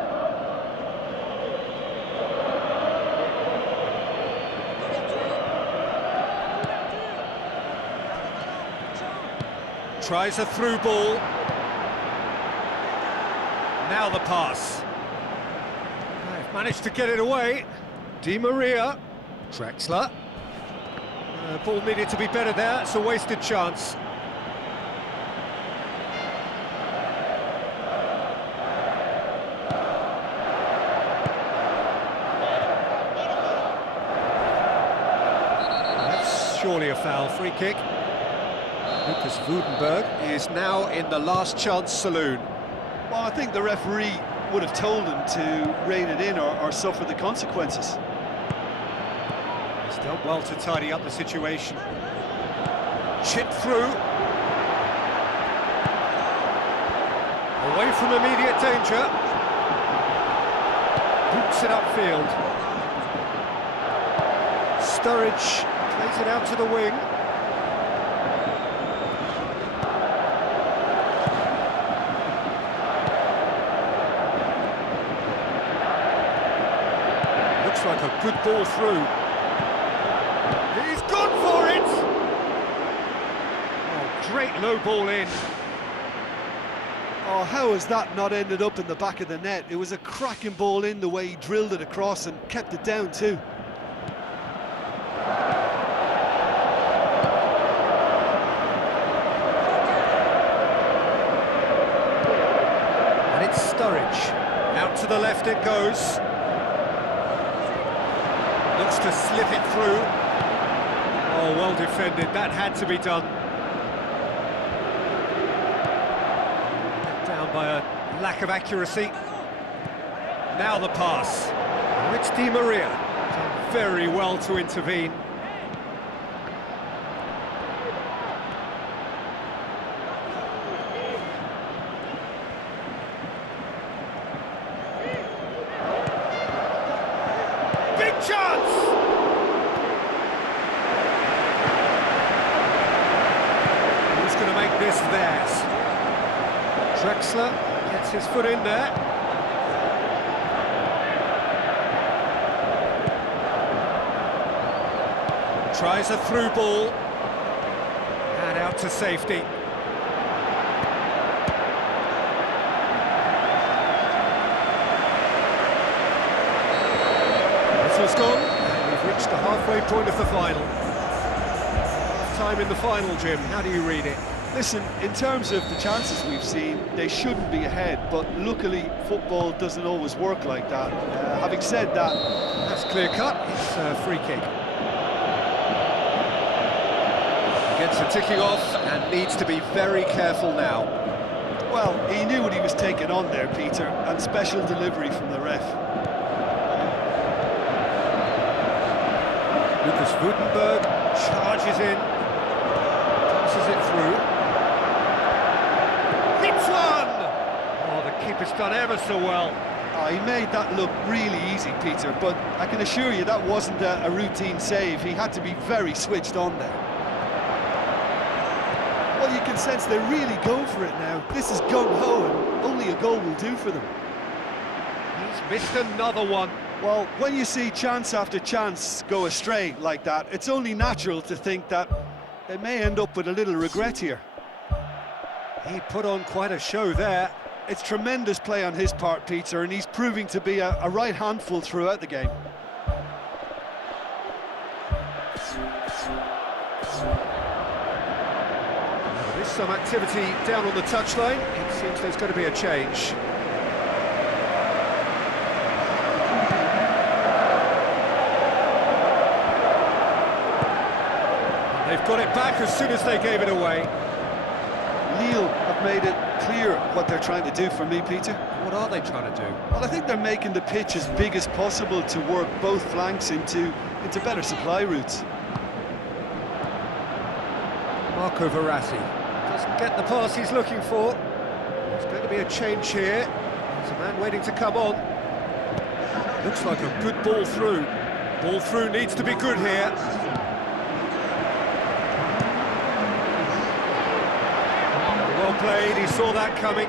Tries a through ball. Now the pass. They've managed to get it away. Di Maria. Drexler. Ball needed to be better there. It's a wasted chance. Surely a foul. Free kick. Lucas Woudenberg is now in the last chance saloon. Well, I think the referee would have told him to rein it in or suffer the consequences. He's done well to tidy up the situation. Chip through. Away from immediate danger. Boots it upfield. Sturridge plays it out to the wing. Looks like a good ball through. He's gone for it! Oh, great low ball in. Oh, how has that not ended up in the back of the net? It was a cracking ball in the way he drilled it across and kept it down too. Sturridge, out to the left it goes. Looks to slip it through. Oh, well defended, that had to be done. Let down by a lack of accuracy. Now the pass. Oh, it's Di Maria. Done very well to intervene. Big chance! Who's going to make this theirs? Drexler gets his foot in there. Tries a through ball. And out to safety. Whistle's gone, and we've reached the halfway point of the final. Time in the final, Jim. How do you read it? Listen, in terms of the chances we've seen, they shouldn't be ahead, but luckily football doesn't always work like that. Having said that, that's clear-cut. It's a free kick. Gets a ticking off and needs to be very careful now. well, he knew what he was taking on there, Peter, and special delivery from the ref. Lucas Woudenberg charges in, passes it through. Hits one! Oh, the keeper's done ever so well. Oh, he made that look really easy, Peter, but I can assure you that wasn't a routine save. He had to be very switched on there. Well, you can sense they're really going for it now. This is gung-ho, and only a goal will do for them. He's missed another one. Well, when you see chance after chance go astray like that, it's only natural to think that they may end up with a little regret here. He put on quite a show there. It's tremendous play on his part, Peter, and he's proving to be a right handful throughout the game. There is some activity down on the touchline. It seems there's going to be a change. They've got it back as soon as they gave it away. Lille have made it clear what they're trying to do for me, Peter. What are they trying to do? Well, I think they're making the pitch as big as possible to work both flanks into better supply routes. Marco Verratti doesn't get the pass he's looking for. There's going to be a change here. There's a man waiting to come on. Looks like a good ball through. Ball through needs to be good here. Well played, he saw that coming.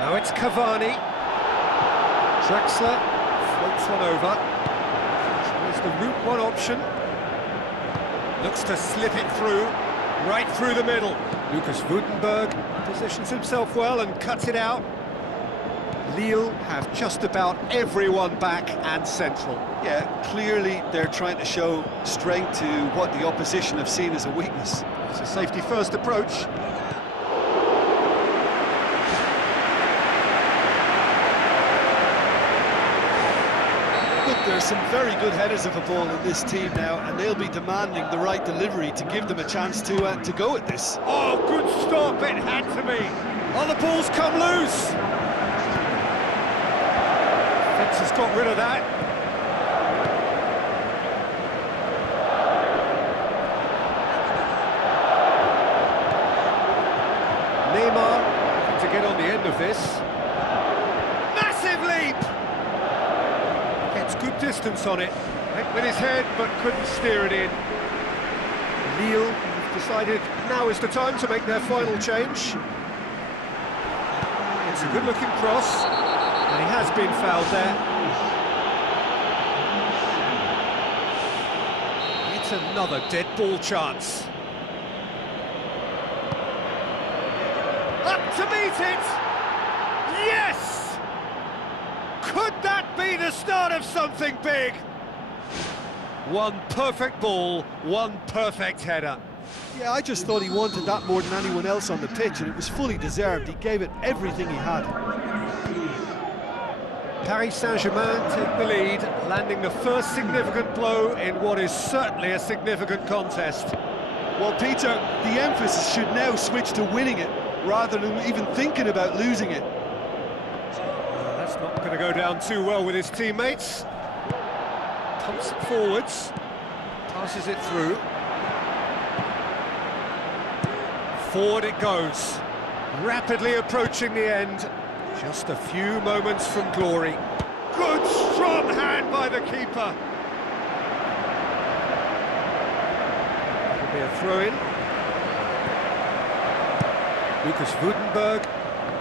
Now it's Cavani. Draxler floats one over. Tries the route one option. Looks to slip it through, right through the middle. Lucas Woudenberg positions himself well and cuts it out. Lille have just about everyone back and central. Yeah, clearly they're trying to show strength to what the opposition have seen as a weakness. It's a safety-first approach. Look, there's some very good headers of a ball in this team now, and they'll be demanding the right delivery to give them a chance to go at this. Oh, good stop, it had to be. Oh, the ball's come loose. Fitz has got rid of that. Neymar looking to get on the end of this. Massive leap! Gets good distance on it. Went with his head, but couldn't steer it in. Lille have decided now is the time to make their final change. It's a good-looking cross, and he has been fouled there. It's another dead ball chance. Up to meet it! Yes! Could that be the start of something big? One perfect ball, one perfect header. Yeah, I just thought he wanted that more than anyone else on the pitch, and it was fully deserved. He gave it everything he had. Paris Saint-Germain take the lead, landing the first significant blow in what is certainly a significant contest. Well, Peter, the emphasis should now switch to winning it, rather than even thinking about losing it. That's not going to go down too well with his teammates. Pumps it forwards, passes it through. Forward it goes, rapidly approaching the end. Just a few moments from glory. Good strong hand by the keeper. It'll be a throw-in. Lucas Woudenberg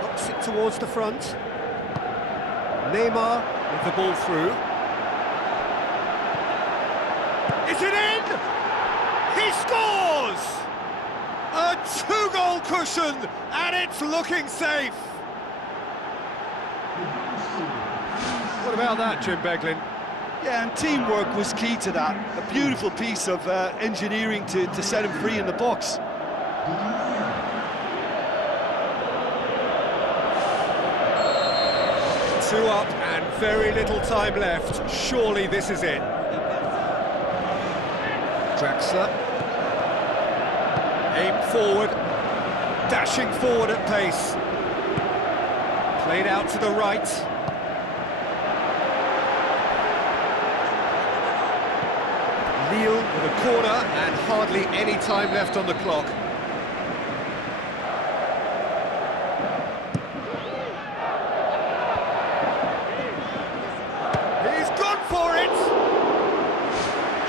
knocks it towards the front. Neymar with the ball through. Is it in? He scores! A two-goal cushion, and it's looking safe. What about that, Jim Beglin? Yeah, and teamwork was key to that. A beautiful piece of engineering to set him free in the box. 2 up and very little time left. Surely this is it. Draxler. Aim forward. Dashing forward at pace. Played out to the right. Lille with a corner and hardly any time left on the clock. He's gone for it!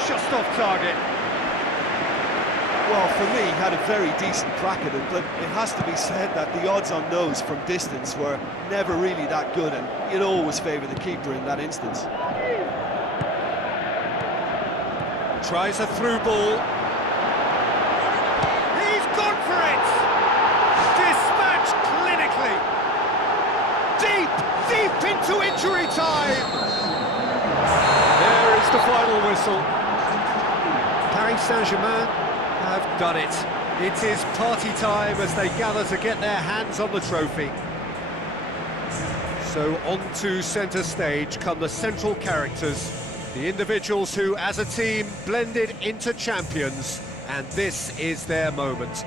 Just off target. Well, for me, he had a very decent crack at it, but it has to be said that the odds on those from distance were never really that good, and you'd always favour the keeper in that instance. Tries a through ball. He's gone for it! Dispatched clinically. Deep into injury time! There is the final whistle. Paris Saint-Germain have done it. It is party time as they gather to get their hands on the trophy. So onto centre stage come the central characters, the individuals who, as a team, blended into champions, and this is their moment.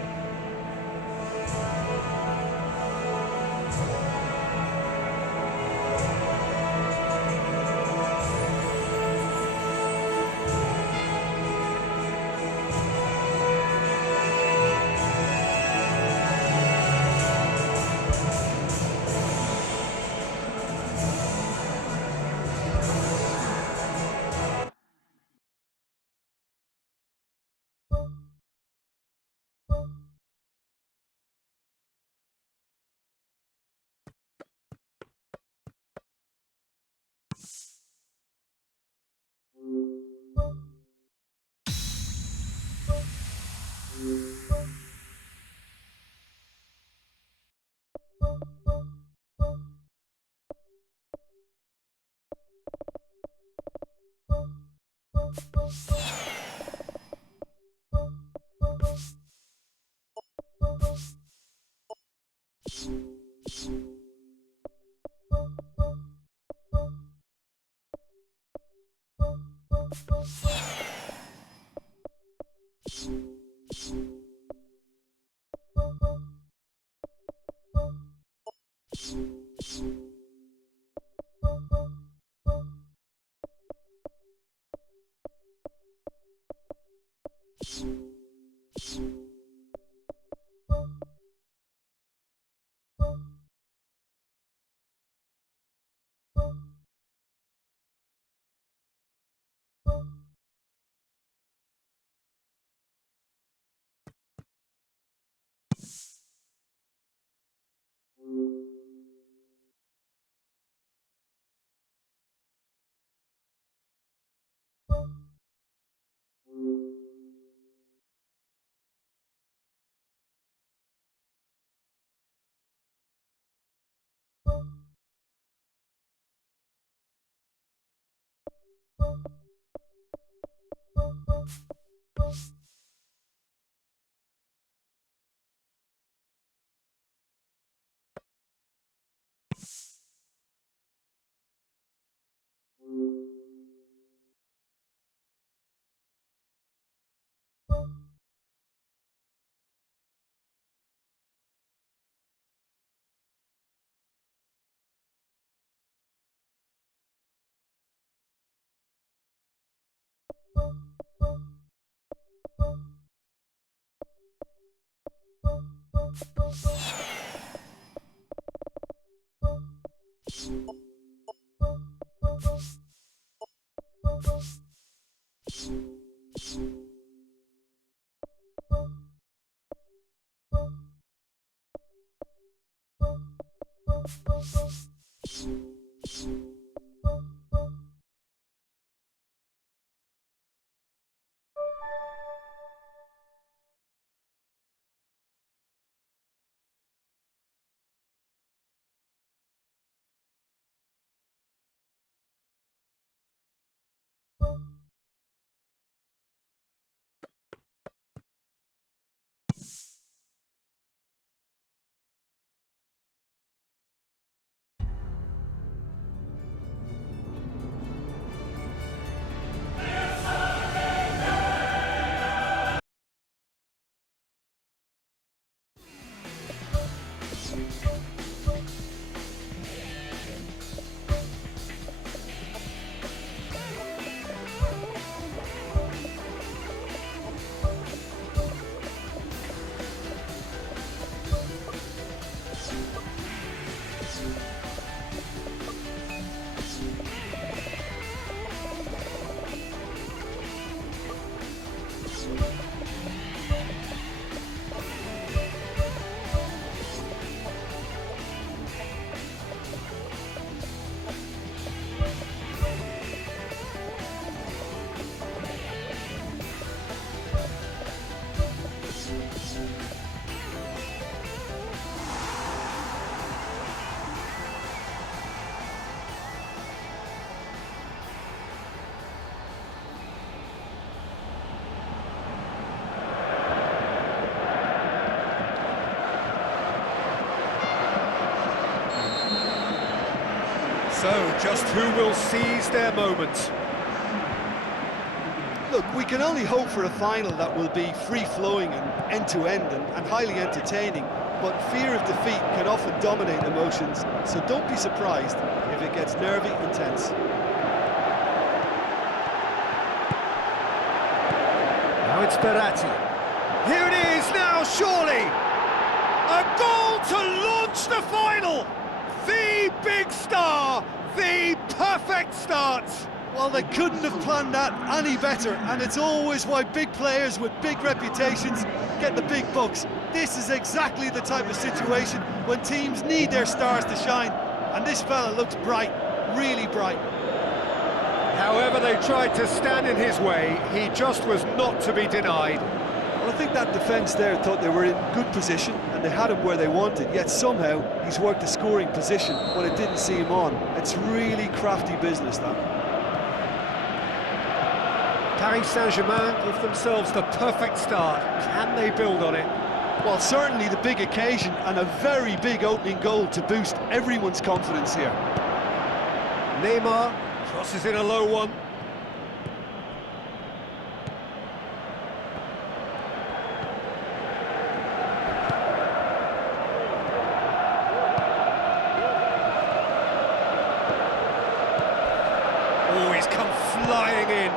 So, just who will seize their moment? Look, we can only hope for a final that will be free-flowing and end-to-end and highly entertaining, but fear of defeat can often dominate emotions, so don't be surprised if it gets nervy and tense. Now it's Berratti. Here it is now, surely! A goal to launch the final! The big star! The perfect start! Well, they couldn't have planned that any better, and it's always why big players with big reputations get the big bucks. This is exactly the type of situation when teams need their stars to shine, and this fella looks bright, really bright. However they tried to stand in his way, he just was not to be denied. Well, I think that defence there thought they were in good position and they had him where they wanted, yet somehow he's worked a scoring position when it didn't see him on. It's really crafty business, that. Paris Saint-Germain give themselves the perfect start. Can they build on it? Well, certainly the big occasion and a very big opening goal to boost everyone's confidence here. Neymar crosses in a low one. Oh, he's come flying in.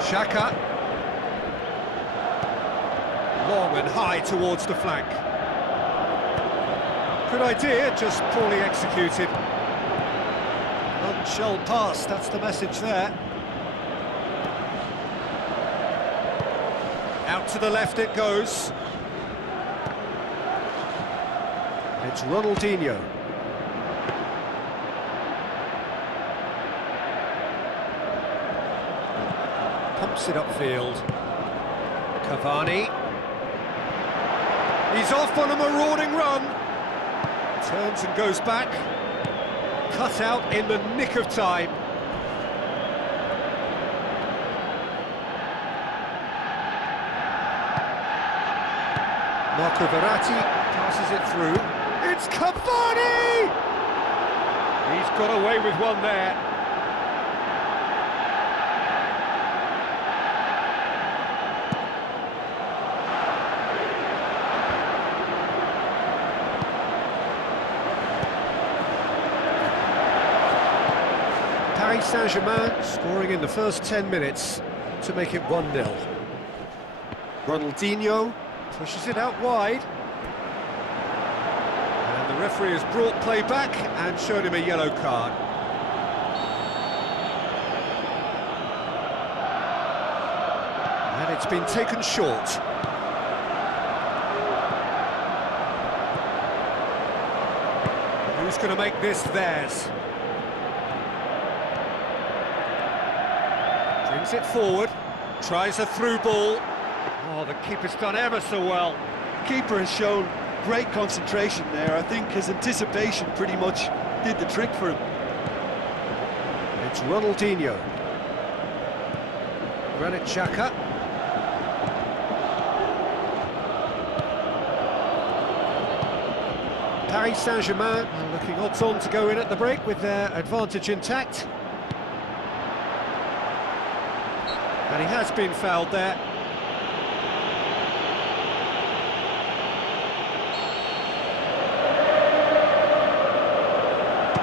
Xhaka. Long and high towards the flank. Good idea, just poorly executed. None shall pass, that's the message there. Out to the left it goes. It's Ronaldinho. Pumps it upfield. Cavani. He's off on a marauding run. Turns and goes back. Cut out in the nick of time. Marco Verratti passes it through. It's Cavani! He's got away with one there. Paris Saint-Germain scoring in the first 10 minutes to make it 1-0. Ronaldinho pushes it out wide. And the referee has brought play back and showed him a yellow card. And it's been taken short. Who's going to make this theirs? Brings it forward, tries a through ball. Oh, the keeper's done ever so well. The keeper has shown great concentration there. I think his anticipation pretty much did the trick for him. It's Ronaldinho. Granit Xhaka. Paris Saint-Germain are looking odds-on to go in at the break with their advantage intact. And he has been fouled there.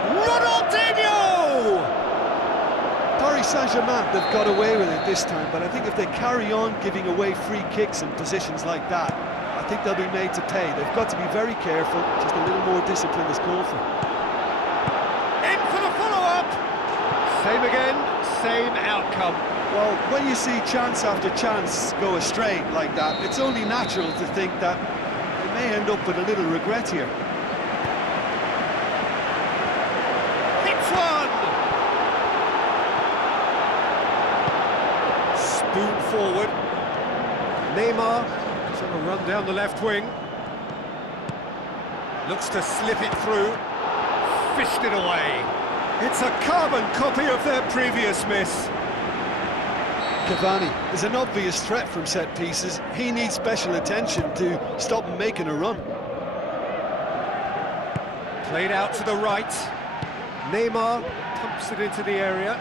Ronaldinho! Paris Saint-Germain, they've got away with it this time, but I think if they carry on giving away free kicks in positions like that, I think they'll be made to pay. They've got to be very careful, just a little more discipline is called for. In for the follow-up! Same again, same outcome. Well, when you see chance after chance go astray like that, it's only natural to think that they may end up with a little regret here. Hits one! Spoon forward. Neymar is on a run down the left wing. Looks to slip it through. Fished it away. It's a carbon copy of their previous miss. Cavani is an obvious threat from set pieces. He needs special attention to stop him making a run. Played out to the right. Neymar pumps it into the area.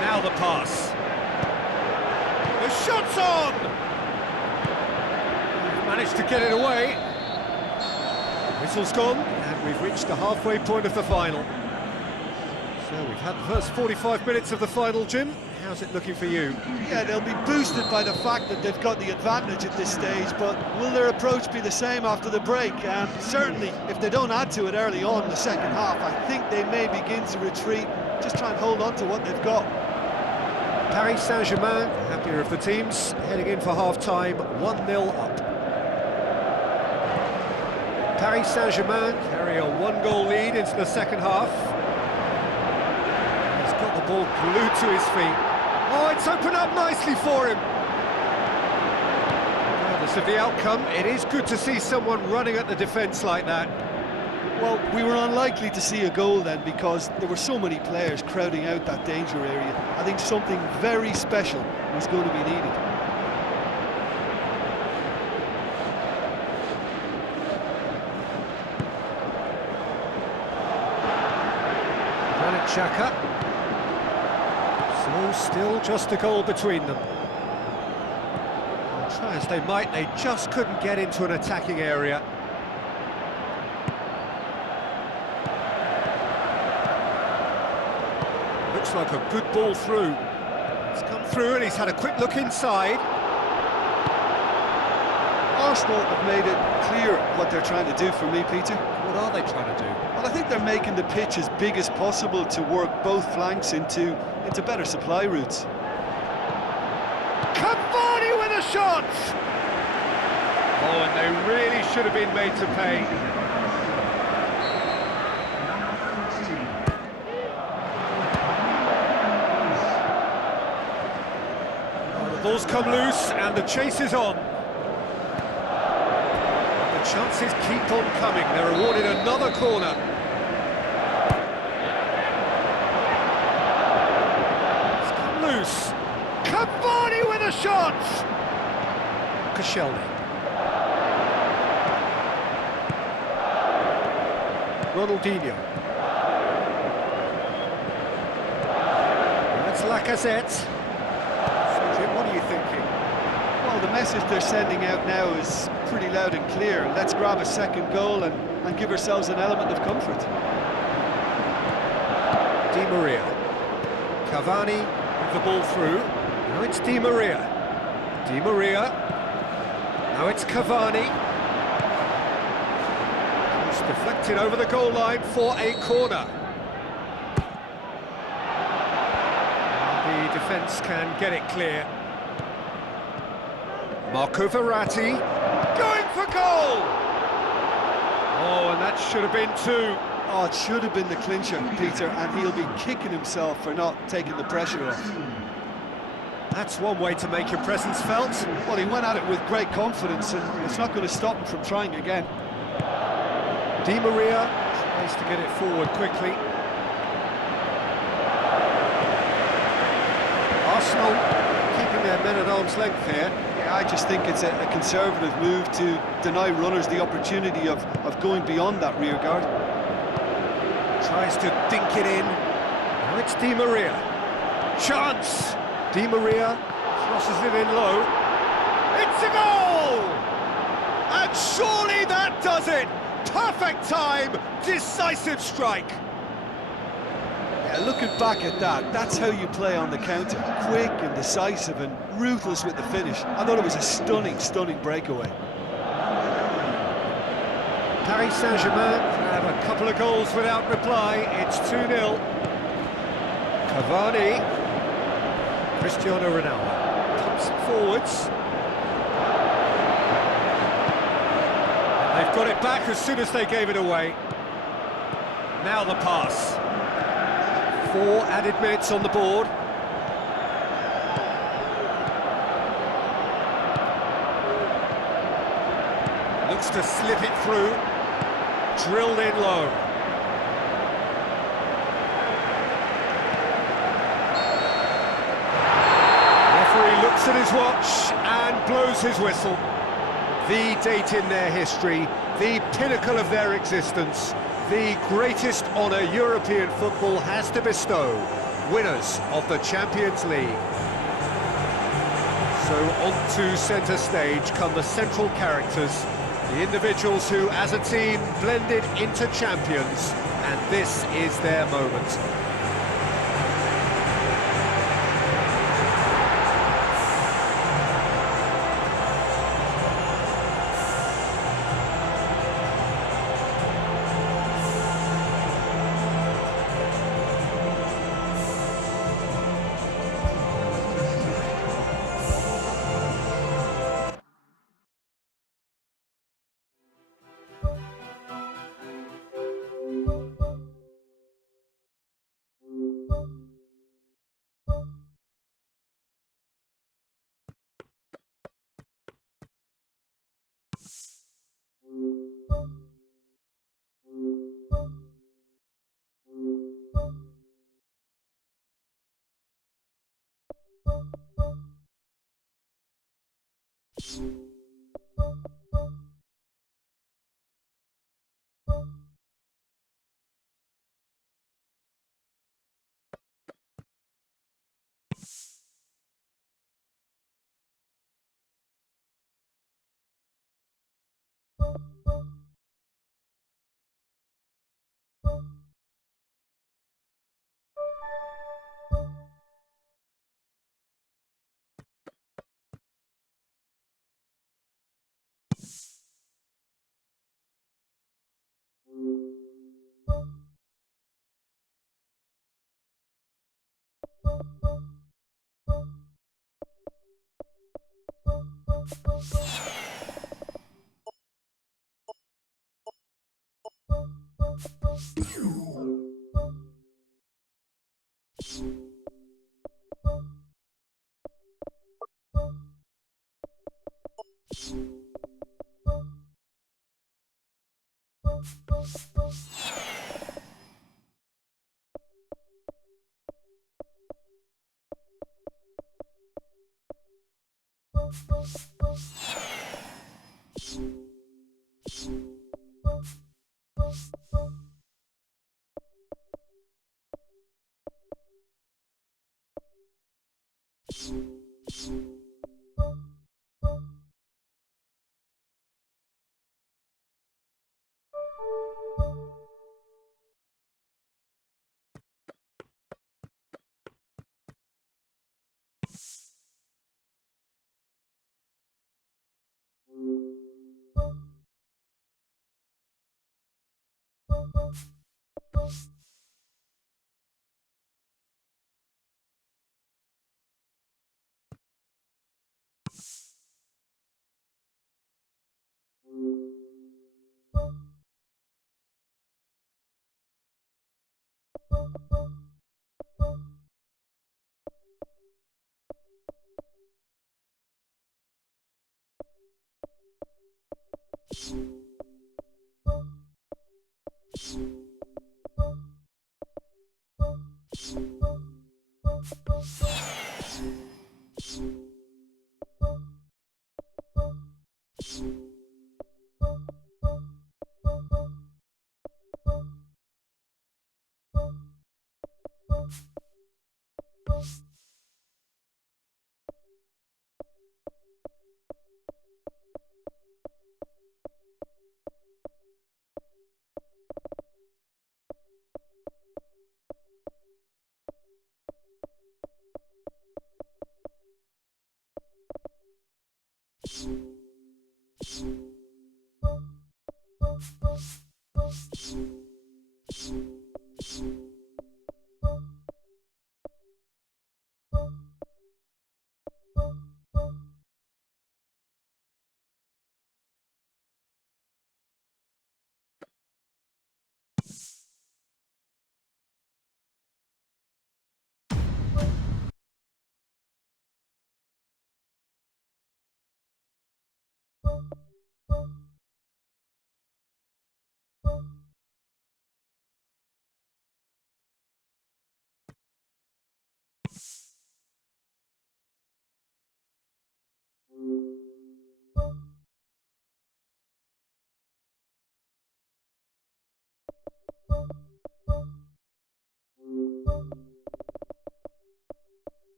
Now the pass. The shot's on! Managed to get it away. Whistle's gone, and we've reached the halfway point of the final. So we've had the first 45 minutes of the final, Jim. How's it looking for you? Yeah, they'll be boosted by the fact that they've got the advantage at this stage, but will their approach be the same after the break? Certainly, if they don't add to it early on in the second half, I think they may begin to retreat, just try and hold on to what they've got. Paris Saint-Germain, the happier of the teams, heading in for half-time, 1-0 up. Paris Saint-Germain carry a one-goal lead into the second half. He's got the ball glued to his feet. Oh, it's opened up nicely for him. Regardless of the outcome, it is good to see someone running at the defence like that. Well, we were unlikely to see a goal then because there were so many players crowding out that danger area. I think something very special was going to be needed. Xhaka. So still just a goal between them. And try as they might, they just couldn't get into an attacking area. Looks like a good ball through. It's come through and he's had a quick look inside. Arsenal have made it clear what they're trying to do for me, Peter. What are they trying to do? Well, I think they're making the pitch as big as possible to work both flanks into better supply routes. Cavani with a shot! Oh, and they really should have been made to pay. Oh, the ball's come loose and the chase is on. The chances keep on coming. They're awarded another corner. Loose. Cavani with a shot! Koscielny. Ronaldinho. That's Lacazette. So Jim, what are you thinking? Well, the message they're sending out now is pretty loud and clear. Let's grab a second goal and give ourselves an element of comfort. Di Maria. Cavani. The ball through. Now it's Di Maria. Di Maria. Now it's Cavani. It's deflected over the goal line for a corner. And the defence can get it clear. Marco Verratti going for goal! Oh, and that should have been two. Oh, it should have been the clincher, Peter, and he'll be kicking himself for not taking the pressure off. That's one way to make your presence felt. Well, he went at it with great confidence, and it's not going to stop him from trying again. Di Maria tries to get it forward quickly. Arsenal keeping their men at arm's length here. Yeah, I just think it's a conservative move to deny runners the opportunity of going beyond that rear guard. Tries to dink it in. Now it's Di Maria. Chance! Di Maria crosses it in low. It's a goal! And surely that does it! Perfect time, decisive strike. Yeah, looking back at that, that's how you play on the counter. Quick and decisive and ruthless with the finish. I thought it was a stunning, stunning breakaway. Paris Saint-Germain have a couple of goals without reply. It's 2-0. Cavani. Cristiano Ronaldo pumps it forwards. And they've got it back as soon as they gave it away. Now the pass. 4 added minutes on the board. Looks to slip it through. Drilled in low. at his watch and blows his whistle. The date in their history, the pinnacle of their existence, the greatest honour European football has to bestow, winners of the Champions League. So onto centre stage come the central characters, the individuals who, as a team, blended into champions, and this is their moment.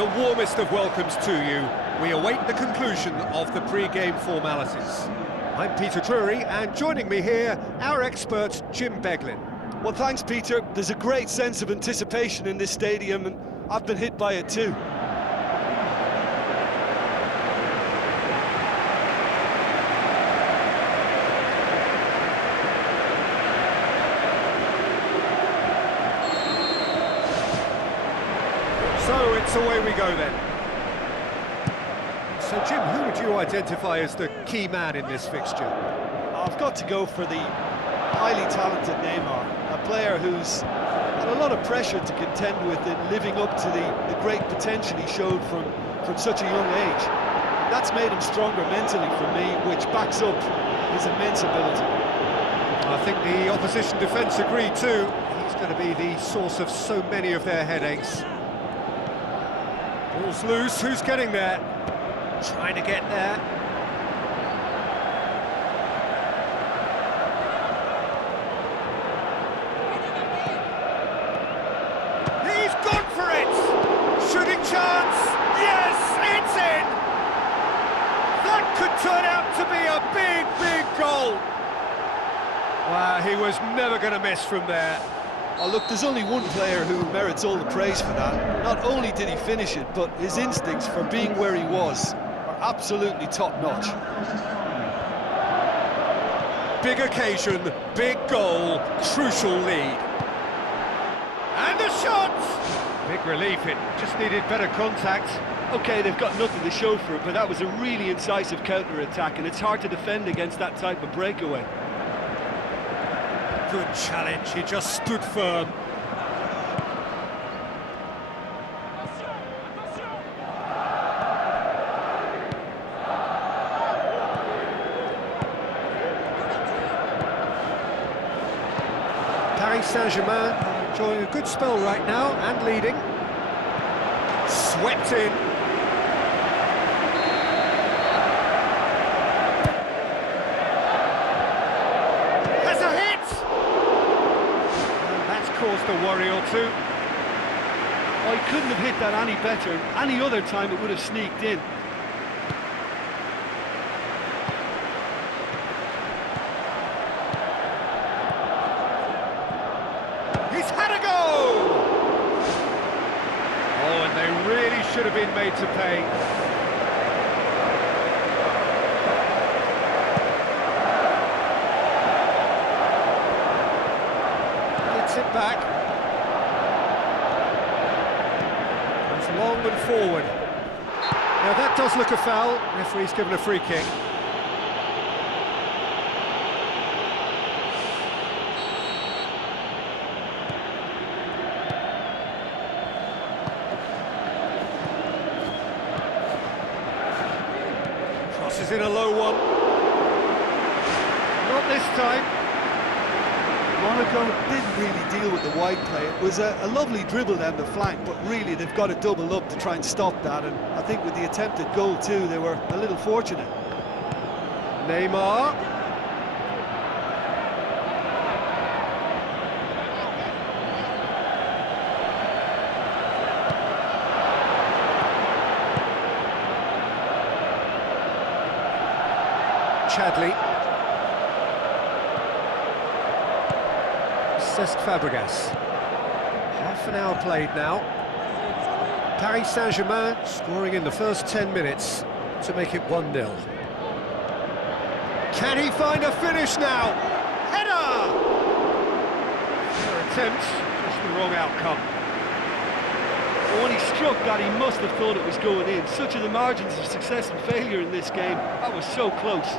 The warmest of welcomes to you. We await the conclusion of the pre-game formalities. I'm Peter Drury, and joining me here, our expert, Jim Beglin. Well, thanks, Peter. There's a great sense of anticipation in this stadium, and I've been hit by it too. So it's away we go then. So Jim, who would you identify as the key man in this fixture? I've got to go for the highly talented Neymar, a player who's had a lot of pressure to contend with in living up to the great potential he showed from such a young age. That's made him stronger mentally for me, which backs up his immense ability. I think the opposition defence agree too. He's going to be the source of so many of their headaches. Ball's loose, who's getting there? Trying to get there. He's gone for it! Shooting chance! Yes, it's in! That could turn out to be a big, big goal! Wow, he was never going to miss from there. Oh, look, there's only one player who merits all the praise for that. Not only did he finish it, but his instincts for being where he was are absolutely top-notch. Big occasion, big goal, crucial lead. And the shot! Big relief, it just needed better contact. OK, they've got nothing to show for it, but that was a really incisive counter-attack, and it's hard to defend against that type of breakaway. Good challenge, he just stood firm. Paris Saint-Germain enjoying a good spell right now and leading. Swept in. Caused a worry or two. I couldn't have hit that any better. Any other time it would have sneaked in. He's had a go! Oh, and they really should have been made to pay. It back. It's long and forward. Now that does look a foul. Referee's given a free kick. Crosses in a low one. Not this time. Monaco didn't really deal with the wide play. It was a lovely dribble down the flank, but really they've got to double up to try and stop that, and I think with the attempted goal too, they were a little fortunate. Neymar. Chadley. Fabregas. Half an hour played now. Paris Saint-Germain scoring in the first 10 minutes to make it 1-0. Can he find a finish now? Header! Their attempt, just the wrong outcome. But when he struck that, he must have thought it was going in. Such are the margins of success and failure in this game. That was so close.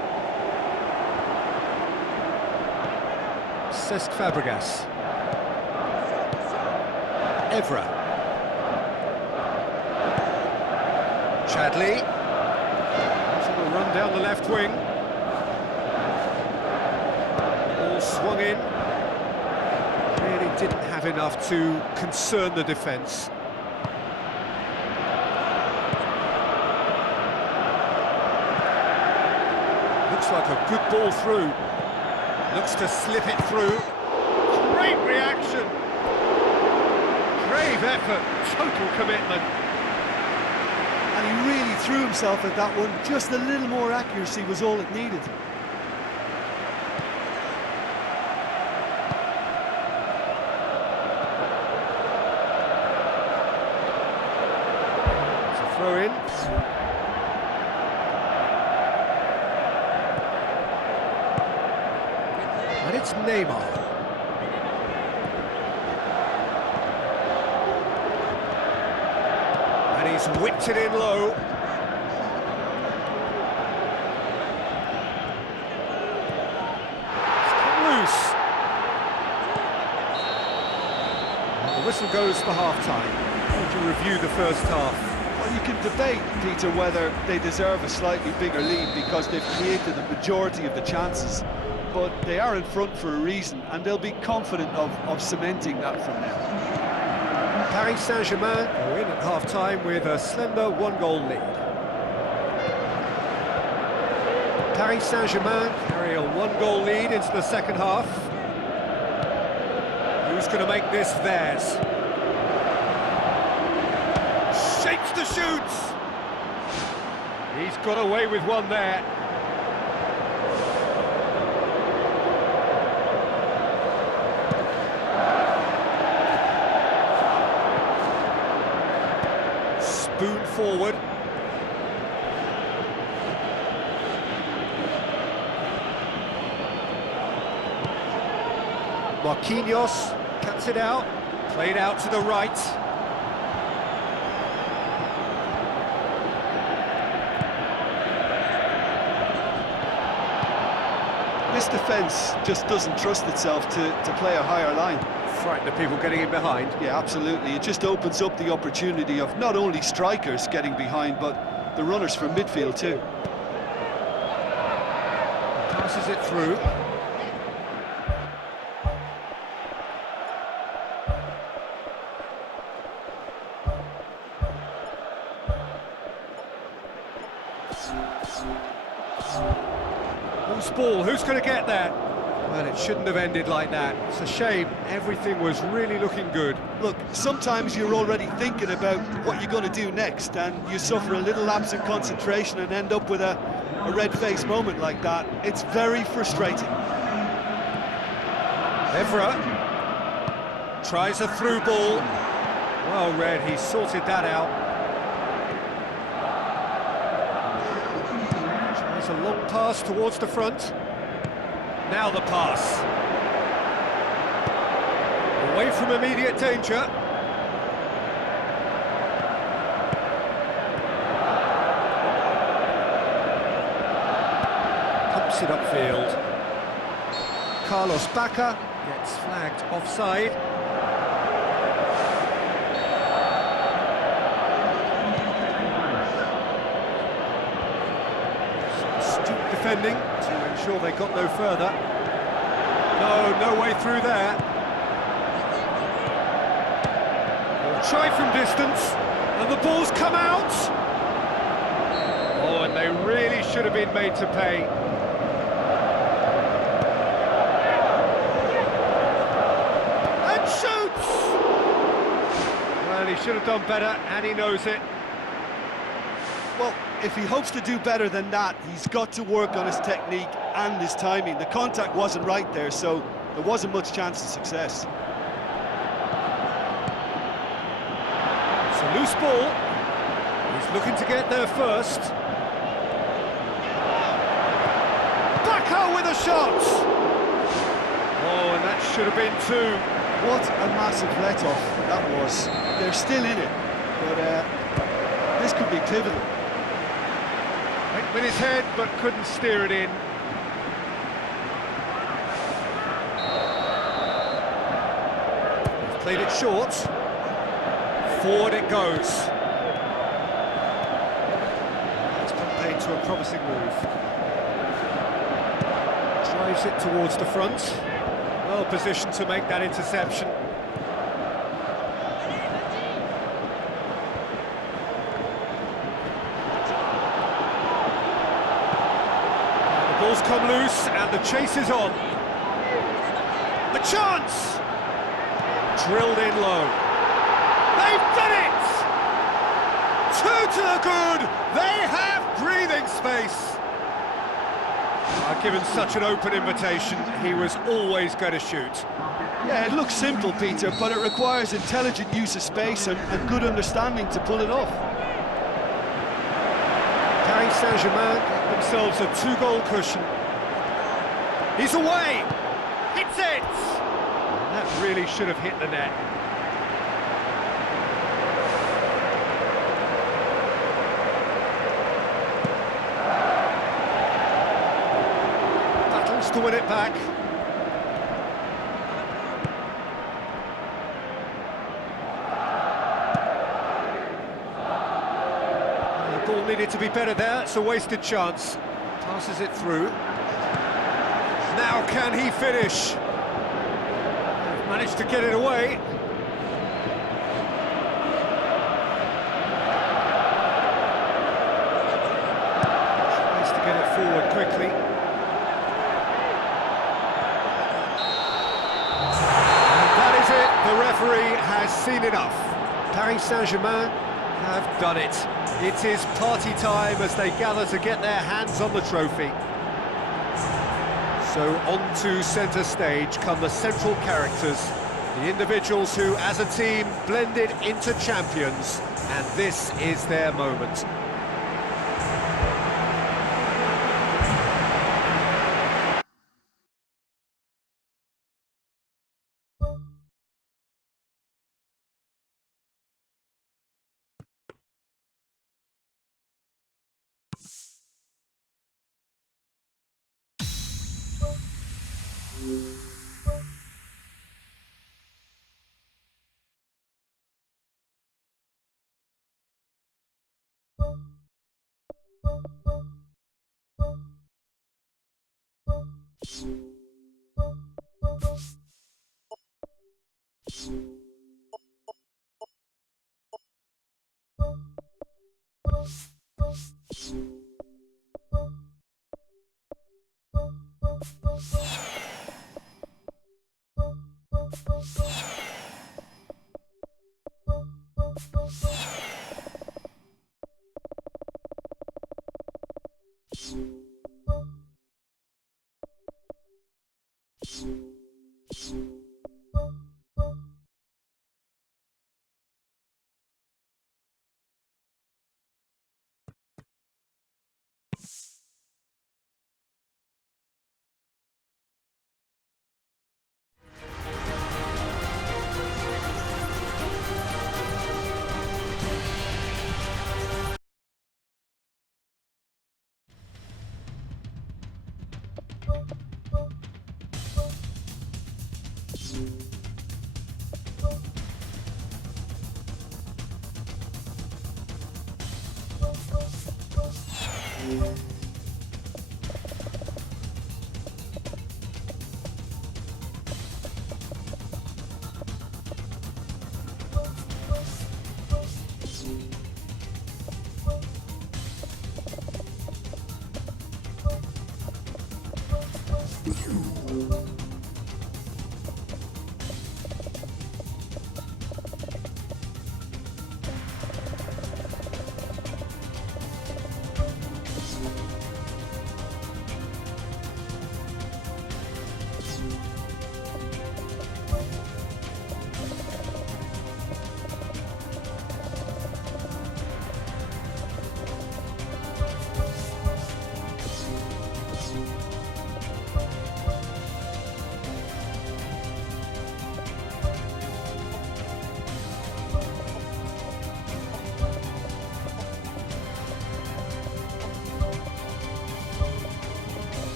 Fabregas. Evra. Chadley. He's on a run down the left wing. Ball swung in. Really didn't have enough to concern the defence. Looks like a good ball through. Looks to slip it through. Great reaction. Brave effort, total commitment. And he really threw himself at that one. Just a little more accuracy was all it needed. It's a throw in. And it's Neymar. And he's whipped it in low. It's come loose. And the whistle goes for half-time. How would you review the first half? Well, you can debate, Peter, whether they deserve a slightly bigger lead because they've created the majority of the chances. But they are in front for a reason, and they'll be confident of cementing that from now. Paris Saint-Germain are in at half-time with a slender one-goal lead. Paris Saint-Germain carry a one-goal lead into the second half. Who's going to make this theirs? Shapes the shoots! He's got away with one there. Spoon forward. Marquinhos cuts it out, played out to the right. This defence just doesn't trust itself to play a higher line. Frighten the people getting in behind. Yeah, absolutely. It just opens up the opportunity of not only strikers getting behind, but the runners from midfield too. Passes it through. Loose ball, who's going to get that? Well, it shouldn't have ended like that. It's a shame. Everything was really looking good. Look, sometimes you're already thinking about what you're going to do next, and you suffer a little lapse in concentration and end up with a red-faced moment like that. It's very frustrating. Evra tries a through ball. Well read, he sorted that out. Tries a long pass towards the front. Now the pass. Away from immediate danger. Pumps it upfield. Carlos Bacca gets flagged offside. Some astute defending to ensure they got no further. No way through there. They'll try from distance, and the ball's come out. Oh, and they really should have been made to pay. And shoots! Well, he should have done better, and he knows it. Well, if he hopes to do better than that, he's got to work on his technique and his timing. The contact wasn't right there, so there wasn't much chance of success. It's a loose ball. He's looking to get there first. Bacca with a shot! Oh, and that should have been two. What a massive let-off that was. They're still in it, but this could be pivotal. Went with his head, but couldn't steer it in. He's played it short. Forward it goes. It's been played to a promising move. Drives it towards the front. Well positioned to make that interception. Ball's come loose and the chase is on. A chance! Drilled in low. They've done it! Two to the good. They have breathing space. Given such an open invitation, he was always going to shoot. Yeah, it looks simple, Peter, but it requires intelligent use of space and good understanding to pull it off. Paris Saint-Germain get themselves a two-goal cushion. He's away! Hits it! That really should have hit the net. Battles to win it back. The ball needed to be better there, it's a wasted chance. Passes it through. Now can he finish? Managed to get it away. Tries to get it forward quickly. And that is it. The referee has seen enough. Paris Saint-Germain have done it. It is party time as they gather to get their hands on the trophy. So on to centre stage come the central characters, the individuals who, as a team, blended into champions, and this is their moment.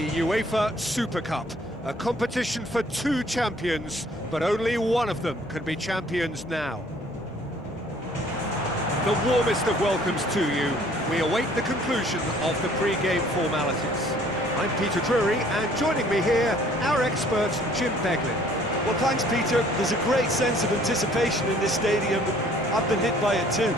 The UEFA Super Cup, a competition for two champions, but only one of them can be champions now. The warmest of welcomes to you. We await the conclusion of the pre-game formalities. I'm Peter Drury, and joining me here, our expert, Jim Beglin. Well, thanks, Peter. There's a great sense of anticipation in this stadium. I've been hit by it too.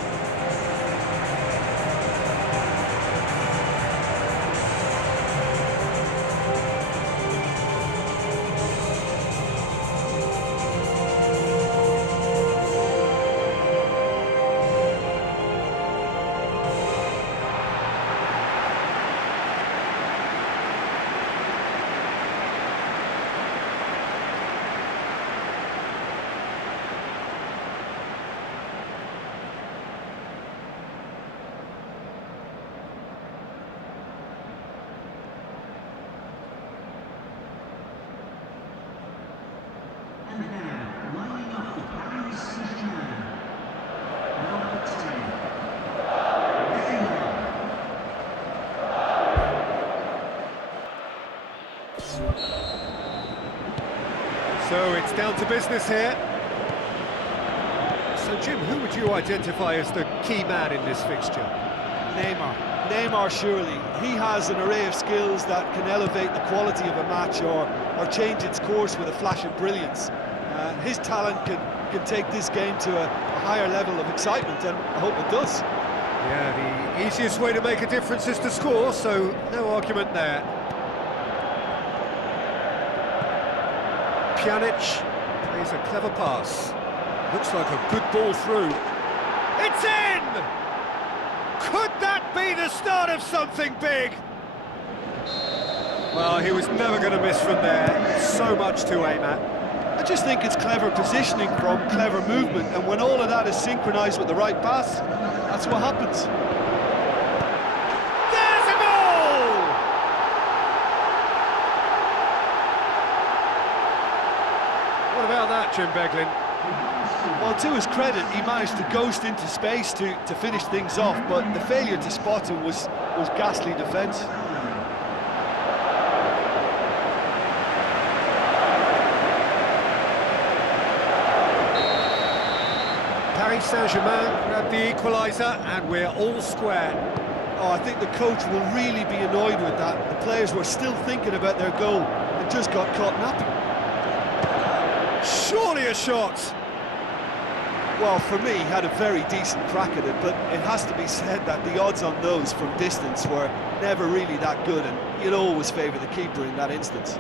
So it's down to business here. So Jim, who would you identify as the key man in this fixture? Neymar, surely. He has an array of skills that can elevate the quality of a match or change its course with a flash of brilliance. His talent can take this game to a higher level of excitement, and I hope it does. Yeah, the easiest way to make a difference is to score, so no argument there. Pjanic plays a clever pass. Looks like a good ball through. It's in! Could that be the start of something big? Well, he was never going to miss from there. So much to aim at. I just think it's clever positioning from clever movement, and when all of that is synchronised with the right pass, that's what happens. There's a goal! What about that, Jim Beglin? Well, to his credit, he managed to ghost into space to finish things off, but the failure to spot him was ghastly defence. Paris Saint-Germain grabbed the equaliser, and we're all square. Oh, I think the coach will really be annoyed with that. The players were still thinking about their goal and just got caught napping. Surely a shot! Well, for me, he had a very decent crack at it, but it has to be said that the odds on those from distance were never really that good, and you'd always favour the keeper in that instance.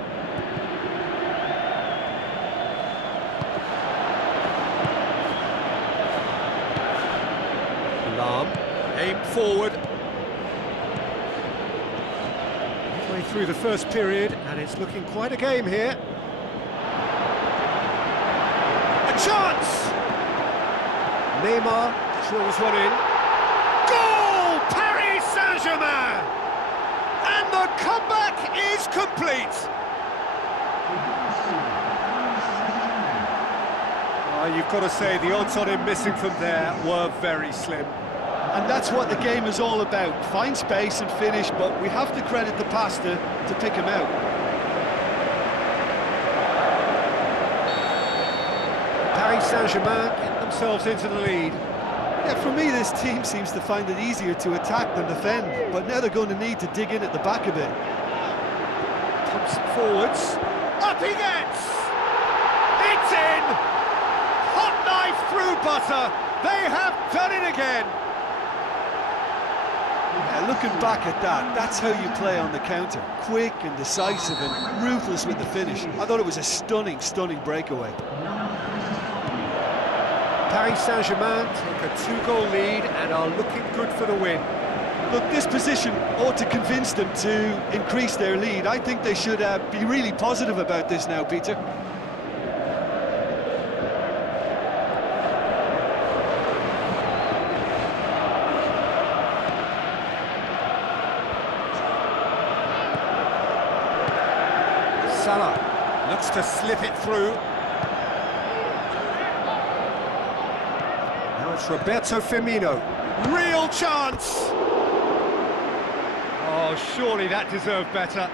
Alarm, aimed forward. Halfway through the first period, and it's looking quite a game here. A chance! Neymar drills one in. Goal! Paris Saint-Germain! And the comeback is complete! You've got to say, the odds on him missing from there were very slim. And that's what the game is all about. Find space and finish, but we have to credit the pass to pick him out. Paris Saint-Germain get themselves into the lead. Yeah, for me, this team seems to find it easier to attack than defend, but now they're going to need to dig in at the back a bit. Pumps it forwards. Up he gets! It's in! Hot knife through butter. They have done it again. Yeah, looking back at that, that's how you play on the counter. Quick and decisive and ruthless with the finish. I thought it was a stunning breakaway. Paris Saint-Germain take a two-goal lead and are looking good for the win. Look, this position ought to convince them to increase their lead. I think they should be really positive about this now, Peter. Salah looks to slip it through. Now it's Roberto Firmino. Real chance! Oh, surely that deserved better.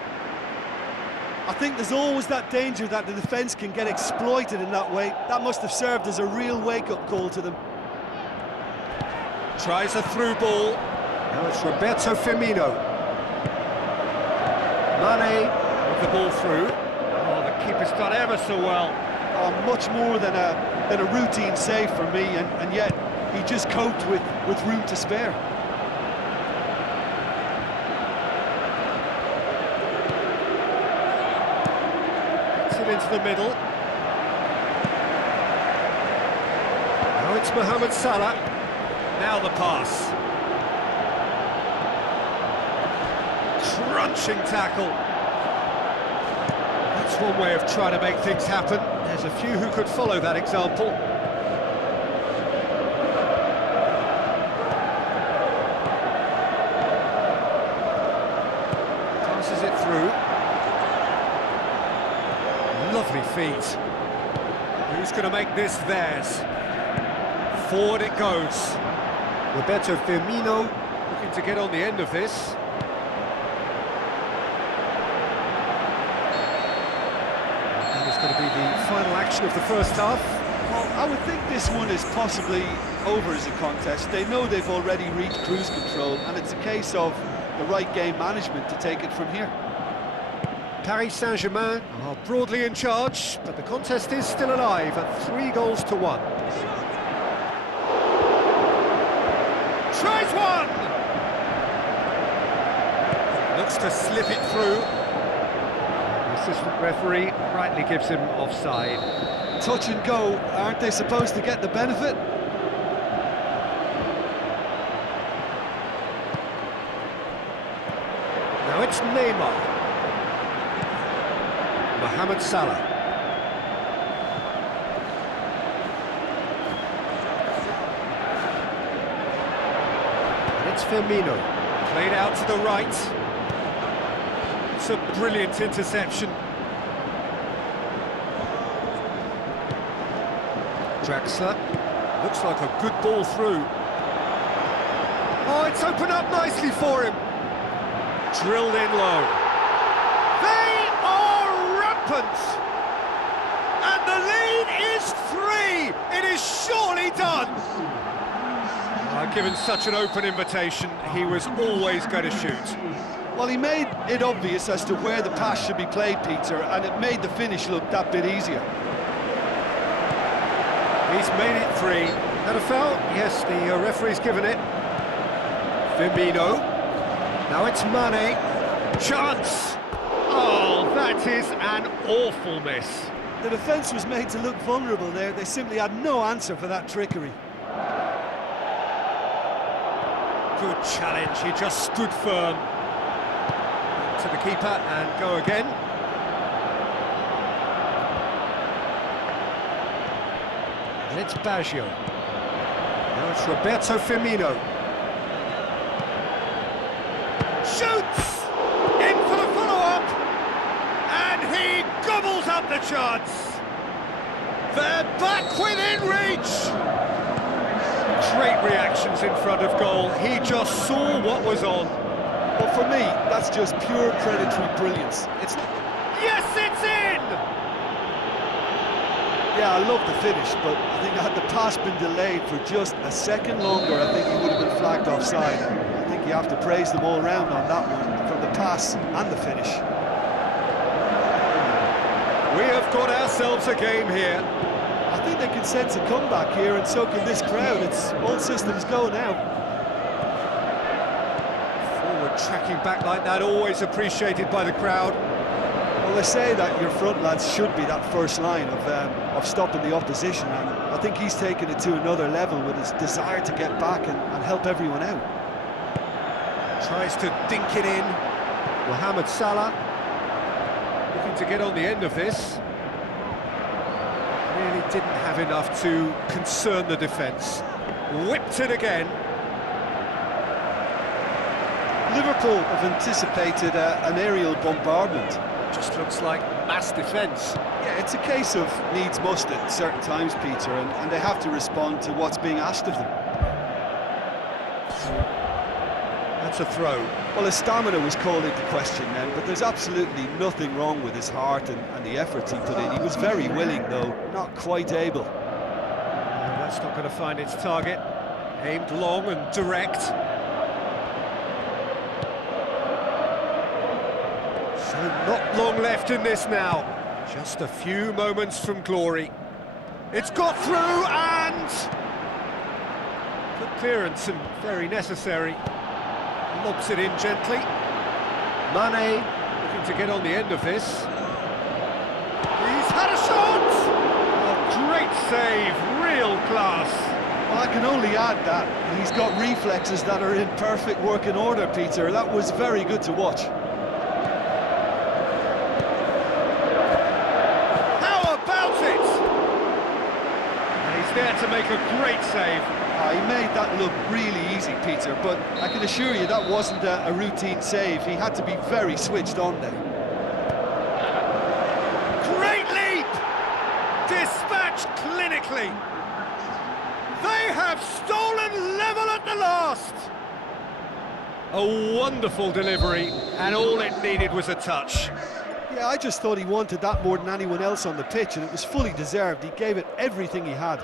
I think there's always that danger that the defence can get exploited in that way. That must have served as a real wake-up call to them. Tries a through ball. Now it's Roberto Firmino. Mane with the ball through. Oh, the keeper's done ever so well. Oh, much more than a routine save for me, and yet he just coped with room to spare. Into the middle. Now it's Mohamed Salah. Now the pass. Crunching tackle. That's one way of trying to make things happen. There's a few who could follow that example. Passes it through. Lovely feet. Who's going to make this theirs? Forward it goes. Roberto Firmino looking to get on the end of this. And it's going to be the final action of the first half. Well, I would think this one is possibly over as a contest. They know they've already reached cruise control, and it's a case of the right game management to take it from here. Paris Saint-Germain are broadly in charge, but the contest is still alive at 3-1. Tries one! Looks to slip it through. The assistant referee rightly gives him offside. Touch and go, aren't they supposed to get the benefit? Now it's Neymar. Mohamed Salah. And it's Firmino. Played out to the right. It's a brilliant interception. Draxler. Looks like a good ball through. Oh, it's opened up nicely for him. Drilled in low. And the lead is 3. It is surely done. Given such an open invitation, he was always going to shoot. Well, he made it obvious as to where the pass should be played, Peter, and it made the finish look that bit easier. He's made it 3. Had a foul? Yes, the referee's given it. Firmino. Now it's Mane. Chance! Oh, that is an awful miss. The defence was made to look vulnerable there. They simply had no answer for that trickery. Good challenge, he just stood firm. To the keeper and go again. And it's Baggio. Now it's Roberto Firmino. Shoots! In for the follow-up! And he gobbles up the chance! They're back within reach! Great reactions in front of goal. He just saw what was on. Well, for me, that's just pure predatory brilliance. It's... Yes, it's in! Yeah, I love the finish, but I think had the pass been delayed for just a second longer, I think he would have been flagged offside. I think you have to praise them all round on that one, from the pass and the finish. We have got ourselves a game here. I think they can sense a comeback here, and so can this crowd. It's all systems go now. Forward tracking back like that, always appreciated by the crowd. Well, they say that your front lads should be that first line of stopping the opposition, and I think he's taken it to another level with his desire to get back and help everyone out. Tries to dink it in. Mohamed Salah looking to get on the end of this. Really didn't have enough to concern the defence. Whipped it again. Liverpool have anticipated an aerial bombardment. Just looks like mass defence. Yeah, it's a case of needs must at certain times, Peter, and they have to respond to what's being asked of them. That's a throw. Well, his stamina was called into question then, but there's absolutely nothing wrong with his heart and the efforts he put in. He was very willing, though, not quite able. That's not going to find its target. Aimed long and direct. So not long left in this now. Just a few moments from glory. It's got through and... good clearance and very necessary. Lobs it in gently. Mane looking to get on the end of this. He's had a shot! A great save, real class. Well, I can only add that he's got reflexes that are in perfect working order, Peter. That was very good to watch. How about it? And he's there to make a great save. He made that look really easy, Peter, but I can assure you that wasn't a routine save. He had to be very switched on there. Great leap! Dispatched clinically. They have stolen level at the last. A wonderful delivery, and all it needed was a touch. Yeah, I just thought he wanted that more than anyone else on the pitch, and it was fully deserved. He gave it everything he had.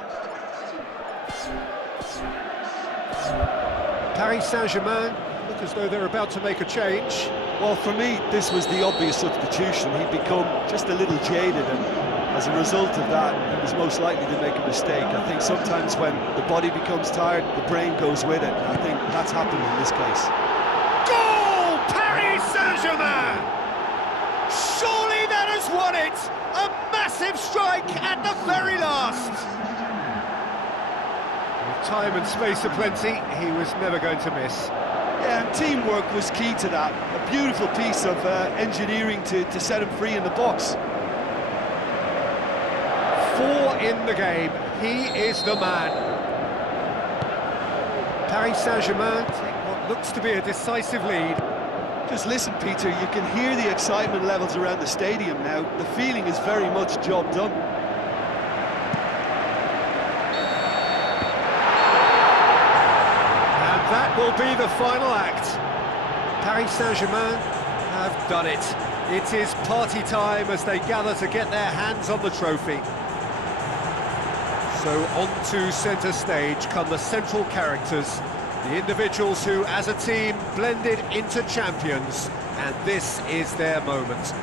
Paris Saint-Germain look as though they're about to make a change. Well, for me, this was the obvious substitution. He'd become just a little jaded, and as a result of that, he was most likely to make a mistake. I think sometimes when the body becomes tired, the brain goes with it, and I think that's happened in this case. Goal! Paris Saint-Germain! Surely that has won it! A massive strike at the very last! With time and space aplenty, he was never going to miss. Yeah, and teamwork was key to that. A beautiful piece of engineering to set him free in the box. 4 in the game. He is the man. Paris Saint-Germain take what looks to be a decisive lead. Just listen, Peter, you can hear the excitement levels around the stadium now. The feeling is very much job done. And that will be the final act. Paris Saint-Germain have done it. It is party time as they gather to get their hands on the trophy. So onto centre stage come the central characters, the individuals who, as a team, blended into champions, and this is their moment.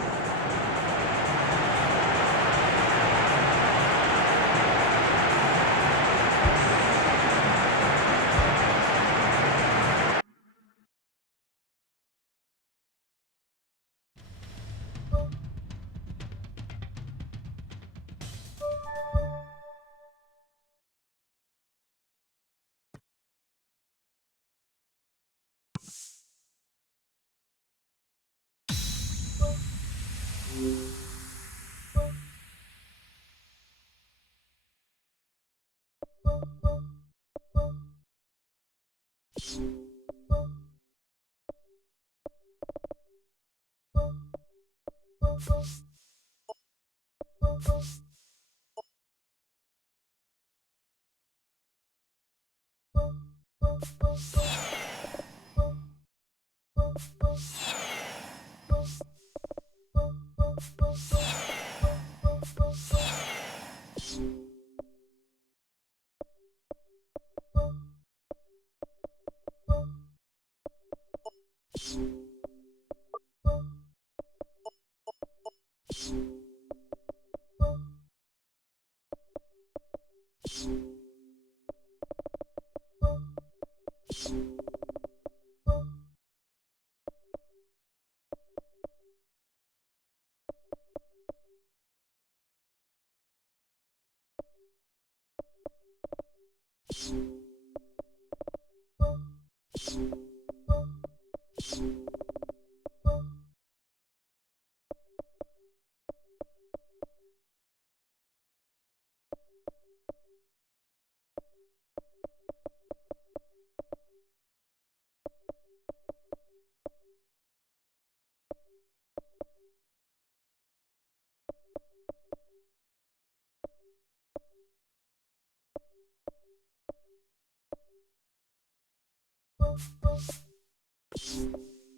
You